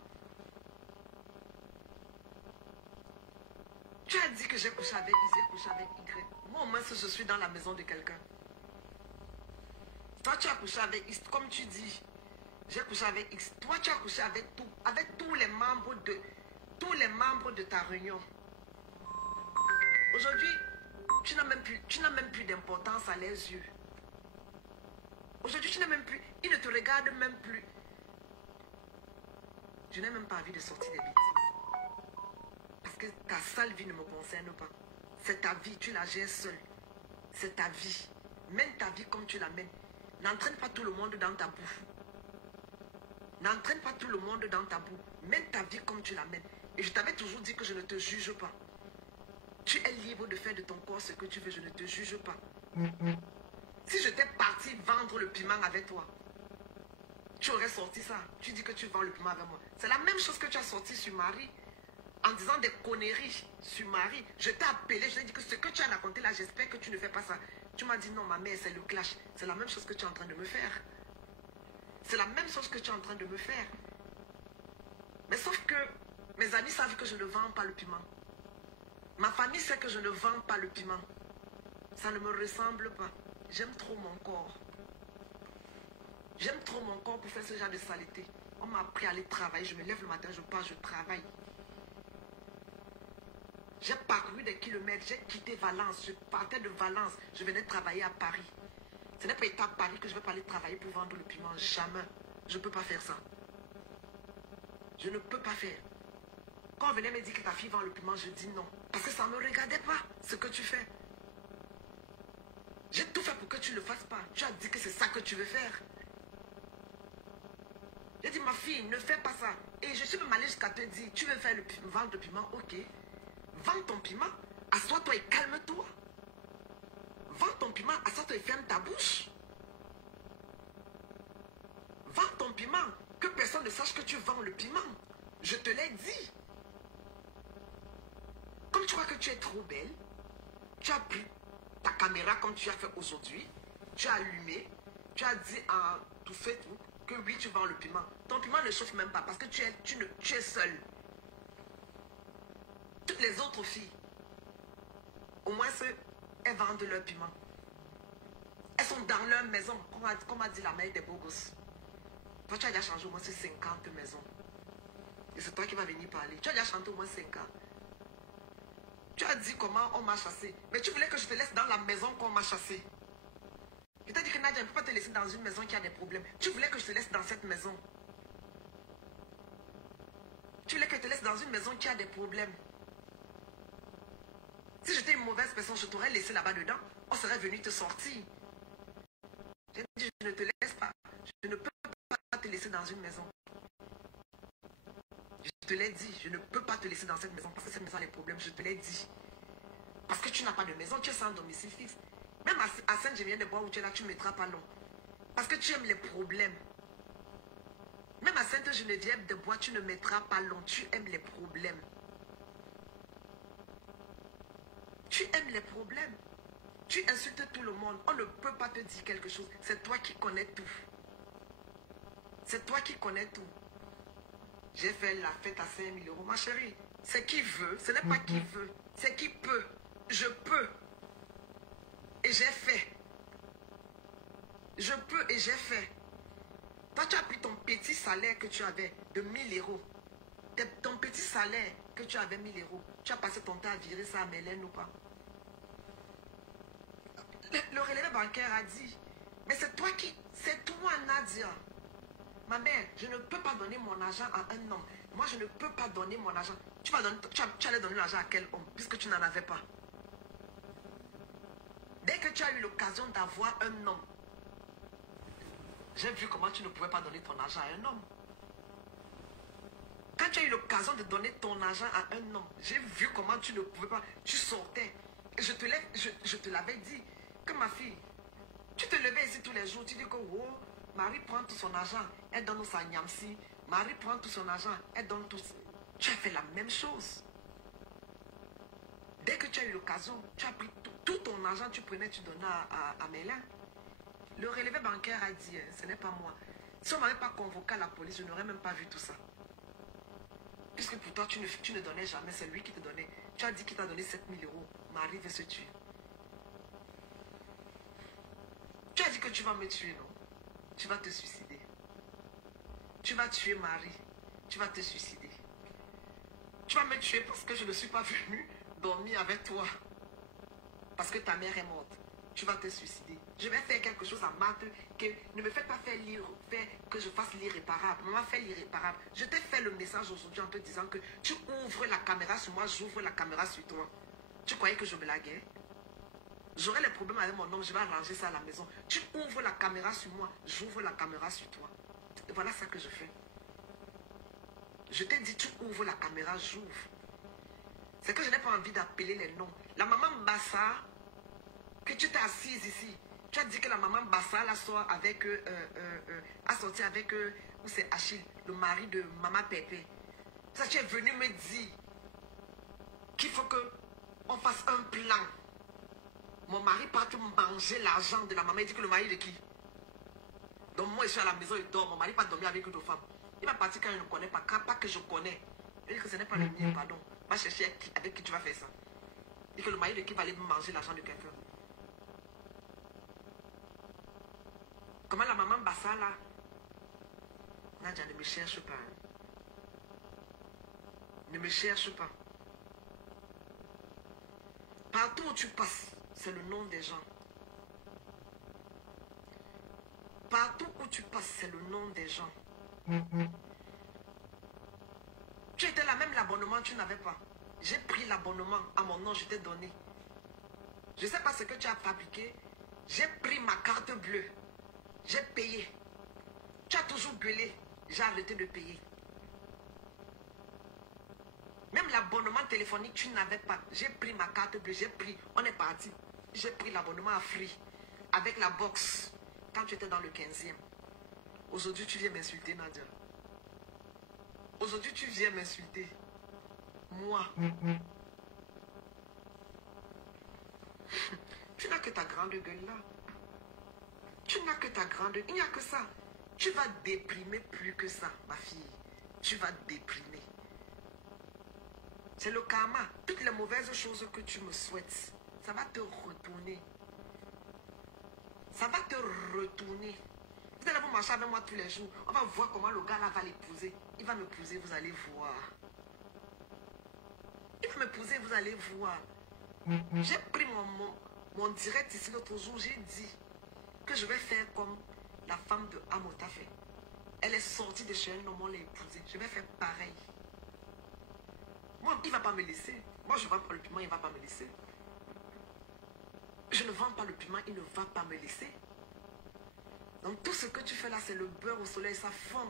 Tu as dit que j'ai couché avec X, j'ai couché avec Y. Moi au moins si je suis dans la maison de quelqu'un. Toi tu as couché avec X, comme tu dis. J'ai couché avec X. Toi tu as couché avec tout. Avec tous les membres de ta réunion. Aujourd'hui, tu n'as même plus d'importance à leurs yeux. Aujourd'hui, tu n'as même plus... Ils ne te regardent même plus. Je n'ai même pas envie de sortir des bêtises. Parce que ta sale vie ne me concerne pas. C'est ta vie, tu la gères seule. C'est ta vie. Mène ta vie comme tu la mènes. N'entraîne pas tout le monde dans ta boue. N'entraîne pas tout le monde dans ta boue. Mène ta vie comme tu la mènes. Et je t'avais toujours dit que je ne te juge pas. Tu es libre de faire de ton corps ce que tu veux, je ne te juge pas. Si j'étais parti vendre le piment avec toi, tu aurais sorti ça. Tu dis que tu vends le piment avec moi. C'est la même chose que tu as sorti sur Marie. En disant des conneries sur Marie. Je t'ai appelé, je t'ai dit que ce que tu as raconté là, j'espère que tu ne fais pas ça. Tu m'as dit non, ma mère, c'est le clash. C'est la même chose que tu es en train de me faire. C'est la même chose que tu es en train de me faire. Mais sauf que mes amis savent que je ne vends pas le piment. Ma famille sait que je ne vends pas le piment. Ça ne me ressemble pas. J'aime trop mon corps. J'aime trop mon corps pour faire ce genre de saleté. On m'a appris à aller travailler. Je me lève le matin, je pars, je travaille. J'ai parcouru des kilomètres. J'ai quitté Valence. Je partais de Valence. Je venais travailler à Paris. Ce n'est pas état Paris que je vais pas aller travailler pour vendre le piment. Jamais. Je ne peux pas faire ça. Je ne peux pas faire. Quand on venait me dire que ta fille vend le piment, je dis non. Parce que ça ne me regardait pas ce que tu fais. J'ai tout fait pour que tu ne le fasses pas. Tu as dit que c'est ça que tu veux faire. J'ai dit ma fille, ne fais pas ça. Et je suis même allée jusqu'à te dire, tu veux faire vendre le piment, ok. Vends ton piment, assois-toi et calme-toi. Vends ton piment, assois-toi et ferme ta bouche. Vends ton piment, que personne ne sache que tu vends le piment. Je te l'ai dit. Comme tu crois que tu es trop belle, tu as pris ta caméra comme tu as fait aujourd'hui, tu as allumé, tu as dit en tout fait tout, que oui, tu vends le piment. Ton piment ne chauffe même pas parce que tu es seule. Toutes les autres filles, au moins elles vendent leur piment. Elles sont dans leur maison, comme a dit la mère des beaux gosses. Toi, tu as déjà changé au moins 50 maisons. Et c'est toi qui vas venir parler. Tu as déjà chanté au moins 5 ans. Tu as dit comment on m'a chassé. Mais tu voulais que je te laisse dans la maison qu'on m'a chassé. Je t'ai dit que Nadia ne peut pas te laisser dans une maison qui a des problèmes. Tu voulais que je te laisse dans cette maison. Tu voulais que je te laisse dans une maison qui a des problèmes. Si j'étais une mauvaise personne, je t'aurais laissé là-bas dedans. On serait venu te sortir. dit, je ne te laisse pas. Je ne peux pas te laisser dans une maison. Je te l'ai dit, je ne peux pas te laisser dans cette maison parce que cette maison a des problèmes, je te l'ai dit. Parce que tu n'as pas de maison, tu es sans domicile fixe. Même à Saint-Gémien-des-Bois où tu es là, tu ne mettras pas long. Parce que tu aimes les problèmes. Même à Sainte-Geneviève-des-Bois, tu ne mettras pas long. Tu aimes les problèmes. Tu aimes les problèmes. Tu insultes tout le monde. On ne peut pas te dire quelque chose. C'est toi qui connais tout. C'est toi qui connais tout. J'ai fait la fête à 5 000 €. Ma chérie, c'est qui veut. Ce n'est pas qui veut. C'est qui peut. Je peux. Et j'ai fait. Je peux et j'ai fait. Toi, tu as pris ton petit salaire que tu avais de 1000 €. Ton petit salaire que tu avais 1000 €. Tu as passé ton temps à virer ça à Mélène ou pas? Le relevé bancaire a dit, mais c'est toi, Nadia. Ma mère, je ne peux pas donner mon argent à un homme. Moi, je ne peux pas donner mon argent. Tu allais donner l'argent à quel homme, puisque tu n'en avais pas. Dès que tu as eu l'occasion d'avoir un homme, j'ai vu comment tu ne pouvais pas donner ton argent à un homme. Quand tu as eu l'occasion de donner ton argent à un homme, j'ai vu comment tu ne pouvais pas. Tu sortais. Et je te l'avais dit que ma fille, tu te levais ici tous les jours, tu dis que oh, Marie prend tout son argent, elle donne sa nyamsi. Marie prend tout son argent, elle donne tout. Tu as fait la même chose. Dès que tu as eu l'occasion, tu as pris tout ton argent, tu prenais, tu donnais à Mélin. Le relevé bancaire a dit, ce n'est pas moi. Si on ne m'avait pas convoqué à la police, je n'aurais même pas vu tout ça. Puisque pour toi, tu ne donnais jamais, c'est lui qui te donnait. Tu as dit qu'il t'a donné 7 000 €. Marie veut se tuer. Tu as dit que tu vas me tuer, non? Tu vas te suicider. Tu vas tuer Marie. Tu vas te suicider. Tu vas me tuer parce que je ne suis pas venue dormir avec toi. Parce que ta mère est morte. Tu vas te suicider. Je vais faire quelque chose à Marthe que ne me fais pas faire que je fasse l'irréparable. Maman fait l'irréparable. Je t'ai fait le message aujourd'hui en te disant que tu ouvres la caméra sur moi, j'ouvre la caméra sur toi. Tu croyais que je blaguais? J'aurai les problèmes avec mon homme, je vais arranger ça à la maison. Tu ouvres la caméra sur moi, j'ouvre la caméra sur toi. Et voilà ça que je fais. Je t'ai dit, tu ouvres la caméra, j'ouvre. C'est que je n'ai pas envie d'appeler les noms. La maman Bassa, que tu t'es assise ici, tu as dit que la maman Bassa la sort avec, a sorti avec, où c'est Achille, le mari de maman Pépé. Ça, tu es venu me dire qu'il faut qu'on fasse un plan. Mon mari part manger l'argent de la maman. Il dit que le mari de qui? Donc moi je suis à la maison, il dort. Mon mari part dormir avec une autre femme. Il va partir quand il ne connaît pas. Quand pas que je connais. Il dit que ce n'est pas le mien, pardon. Va chercher avec qui tu vas faire ça. Il dit que le mari de qui va aller manger l'argent de quelqu'un. Comment la maman Bassa là? Nadia, ne me cherche pas. Ne me cherche pas. Partout où tu passes, c'est le nom des gens. Partout où tu passes, c'est le nom des gens. Tu étais là, même l'abonnement, tu n'avais pas. J'ai pris l'abonnement à mon nom, je t'ai donné. Je ne sais pas ce que tu as fabriqué. J'ai pris ma carte bleue. J'ai payé. Tu as toujours gueulé. J'ai arrêté de payer. Même l'abonnement téléphonique, tu n'avais pas. J'ai pris ma carte bleue, j'ai pris. On est parti. J'ai pris l'abonnement à Free. Avec la box. Quand tu étais dans le 15e. Aujourd'hui, tu viens m'insulter, Nadia. Aujourd'hui, tu viens m'insulter. Moi. Tu n'as que ta grande gueule là. Tu n'as que ta grande... Il n'y a que ça. Tu vas déprimer plus que ça, ma fille. Tu vas déprimer. C'est le karma. Toutes les mauvaises choses que tu me souhaites, ça va te retourner. Ça va te retourner. Vous allez vous marcher avec moi tous les jours. On va voir comment le gars là va l'épouser. Il va m'épouser, vous allez voir. Il va m'épouser, vous allez voir. J'ai pris mon direct ici l'autre jour. J'ai dit que je vais faire comme la femme de Amota fait. Elle est sortie de chez un homme, on l'a épousée. Je vais faire pareil. Moi, il ne va pas me laisser. Moi, je ne vends pas le piment, il ne va pas me laisser. Je ne vends pas le piment, il ne va pas me laisser. Donc tout ce que tu fais là, c'est le beurre au soleil, ça fond.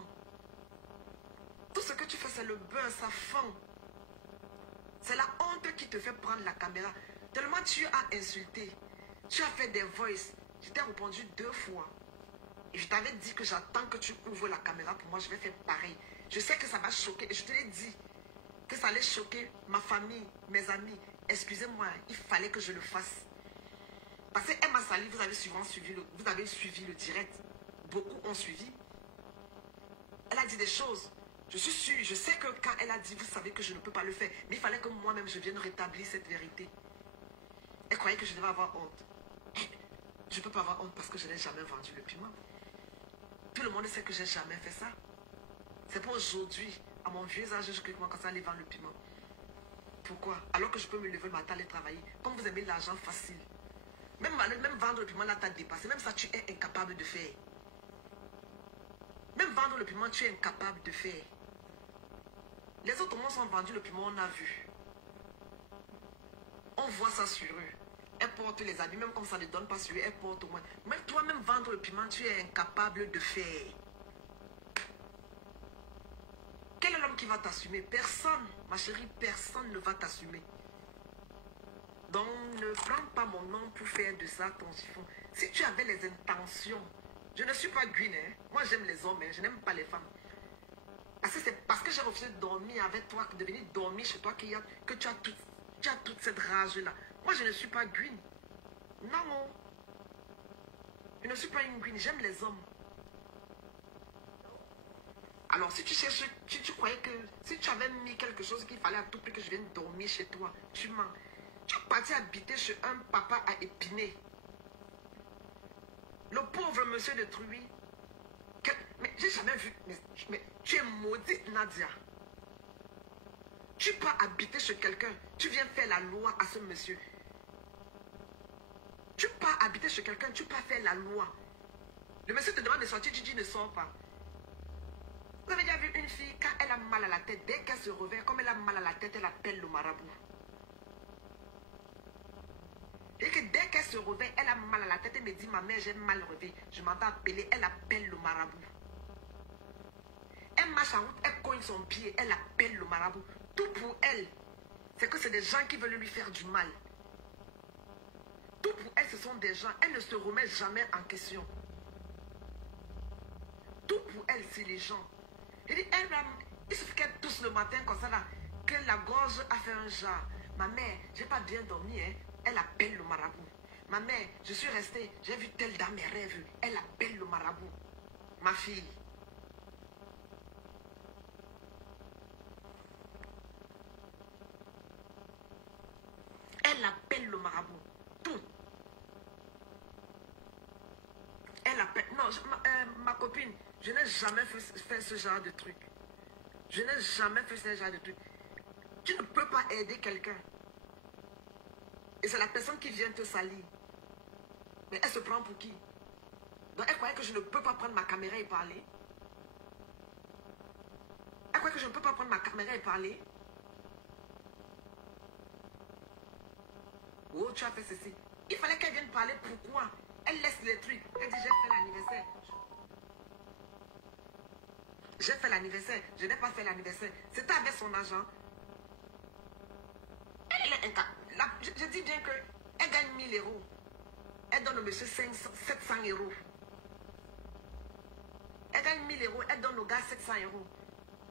Tout ce que tu fais, c'est le beurre, ça fond. C'est la honte qui te fait prendre la caméra. Tellement tu as insulté. Tu as fait des voices. Je t'ai répondu 2 fois. Et je t'avais dit que j'attends que tu ouvres la caméra pour moi. Je vais faire pareil. Je sais que ça va choquer. Et je te l'ai dit que ça allait choquer ma famille, mes amis. Excusez-moi, il fallait que je le fasse. Parce qu'elle m'a sali, vous avez suivi le direct. Beaucoup ont suivi. Elle a dit des choses. Je suis sûre, je sais que quand elle a dit, vous savez que je ne peux pas le faire. Mais il fallait que moi-même je vienne rétablir cette vérité. Elle croyait que je devais avoir honte. Je ne peux pas avoir honte parce que je n'ai jamais vendu le piment. Tout le monde sait que je n'ai jamais fait ça. C'est pour aujourd'hui, à mon vieux âge, je commence à aller vendre le piment. Pourquoi? Alors que je peux me lever le matin, aller travailler. Comme vous aimez l'argent facile. Même vendre le piment, là, t'as dépassé. Même ça, tu es incapable de faire. Même vendre le piment, tu es incapable de faire. Les autres monde sont vendus le piment, on a vu. On voit ça sur eux. Elle porte les habits, même comme ça ne donne pas sur eux, elle porte au moins. Même toi-même vendre le piment, tu es incapable de faire. Quel est l'homme qui va t'assumer? Personne, ma chérie, personne ne va t'assumer. Donc, ne prends pas mon nom pour faire de ça ton chiffon. Si tu avais les intentions, je ne suis pas green, hein. Moi j'aime les hommes, hein. Je n'aime pas les femmes. C'est parce que j'ai refusé de dormir avec toi, de venir dormir chez toi, que tu as toute cette rage-là. Moi je ne suis pas green. Non. Je ne suis pas une green, j'aime les hommes. Alors si tu cherches, tu croyais que si tu avais mis quelque chose qu'il fallait à tout prix que je vienne dormir chez toi, tu mens. Tu es parti habiter chez un papa à Épinay. Le pauvre monsieur de Truy. Mais j'ai jamais vu. Mais tu es maudite, Nadia. Tu pars habiter chez quelqu'un. Tu viens faire la loi à ce monsieur. Tu pars habiter chez quelqu'un. Tu pars faire la loi. Le monsieur te demande de sortir. Tu dis ne sors pas. Vous avez déjà vu une fille, quand elle a mal à la tête, dès qu'elle se réveille, comme elle a mal à la tête, elle appelle le marabout. Et que dès qu'elle se réveille, elle a mal à la tête, elle me dit, ma mère, j'ai mal réveillé. Je m'entends appeler, elle appelle le marabout. Elle marche en route, elle cogne son pied, elle appelle le marabout. Tout pour elle, c'est que c'est des gens qui veulent lui faire du mal. Tout pour elle, ce sont des gens, elle ne se remet jamais en question. Tout pour elle, c'est les gens. Il dit, il suffit qu'elle tousse le matin comme ça là, que la gorge a fait un genre. Ma mère, j'ai pas bien dormi, hein. Elle appelle le marabout. Ma mère, je suis restée, j'ai vu telle dans mes rêves. Elle appelle le marabout. Ma fille. Elle appelle le marabout. Tout. Elle appelle. Non, ma copine, je n'ai jamais fait ce genre de truc. Je n'ai jamais fait ce genre de truc. Tu ne peux pas aider quelqu'un. Et c'est la personne qui vient te salir. Mais elle se prend pour qui? Donc elle croyait que je ne peux pas prendre ma caméra et parler. Elle croyait que je ne peux pas prendre ma caméra et parler. Oh, tu as fait ceci. Il fallait qu'elle vienne parler. Pourquoi? Elle laisse les trucs. Elle dit, j'ai fait l'anniversaire. J'ai fait l'anniversaire. Je n'ai pas fait l'anniversaire. C'était avec son argent. Elle est incapable. Je dis bien qu'elle gagne 1000 euros. Elle donne au monsieur 700 euros. Elle gagne 1000 euros. Elle donne au gars 700 euros.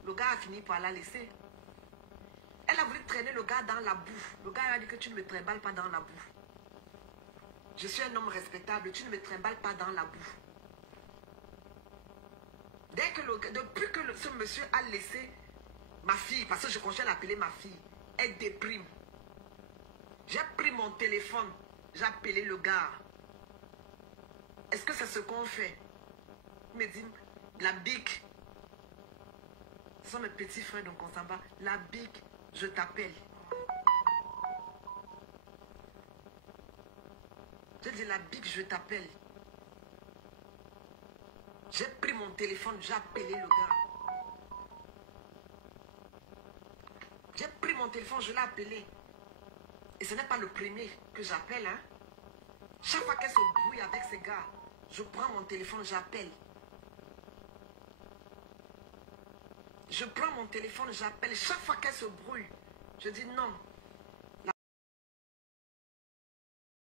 Le gars a fini par la laisser. Elle a voulu traîner le gars dans la boue. Le gars a dit que tu ne me trimballes pas dans la boue. Je suis un homme respectable. Tu ne me trimballes pas dans la boue. Depuis que ce monsieur a laissé ma fille, parce que je continue à l'appeler ma fille, elle déprime. J'ai pris mon téléphone, j'ai appelé le gars. Est-ce que c'est ce qu'on fait? Il me dit, la bique. Ce sont mes petits frères, donc on s'en va. La bique, je t'appelle. J'ai dit, la bique, je t'appelle. J'ai pris mon téléphone, j'ai appelé le gars. J'ai pris mon téléphone, je l'ai appelé. Et ce n'est pas le premier que j'appelle, hein. Chaque fois qu'elle se brouille avec ces gars, Je prends mon téléphone, j'appelle. Je prends mon téléphone, j'appelle. Chaque fois qu'elle se brouille, je dis non.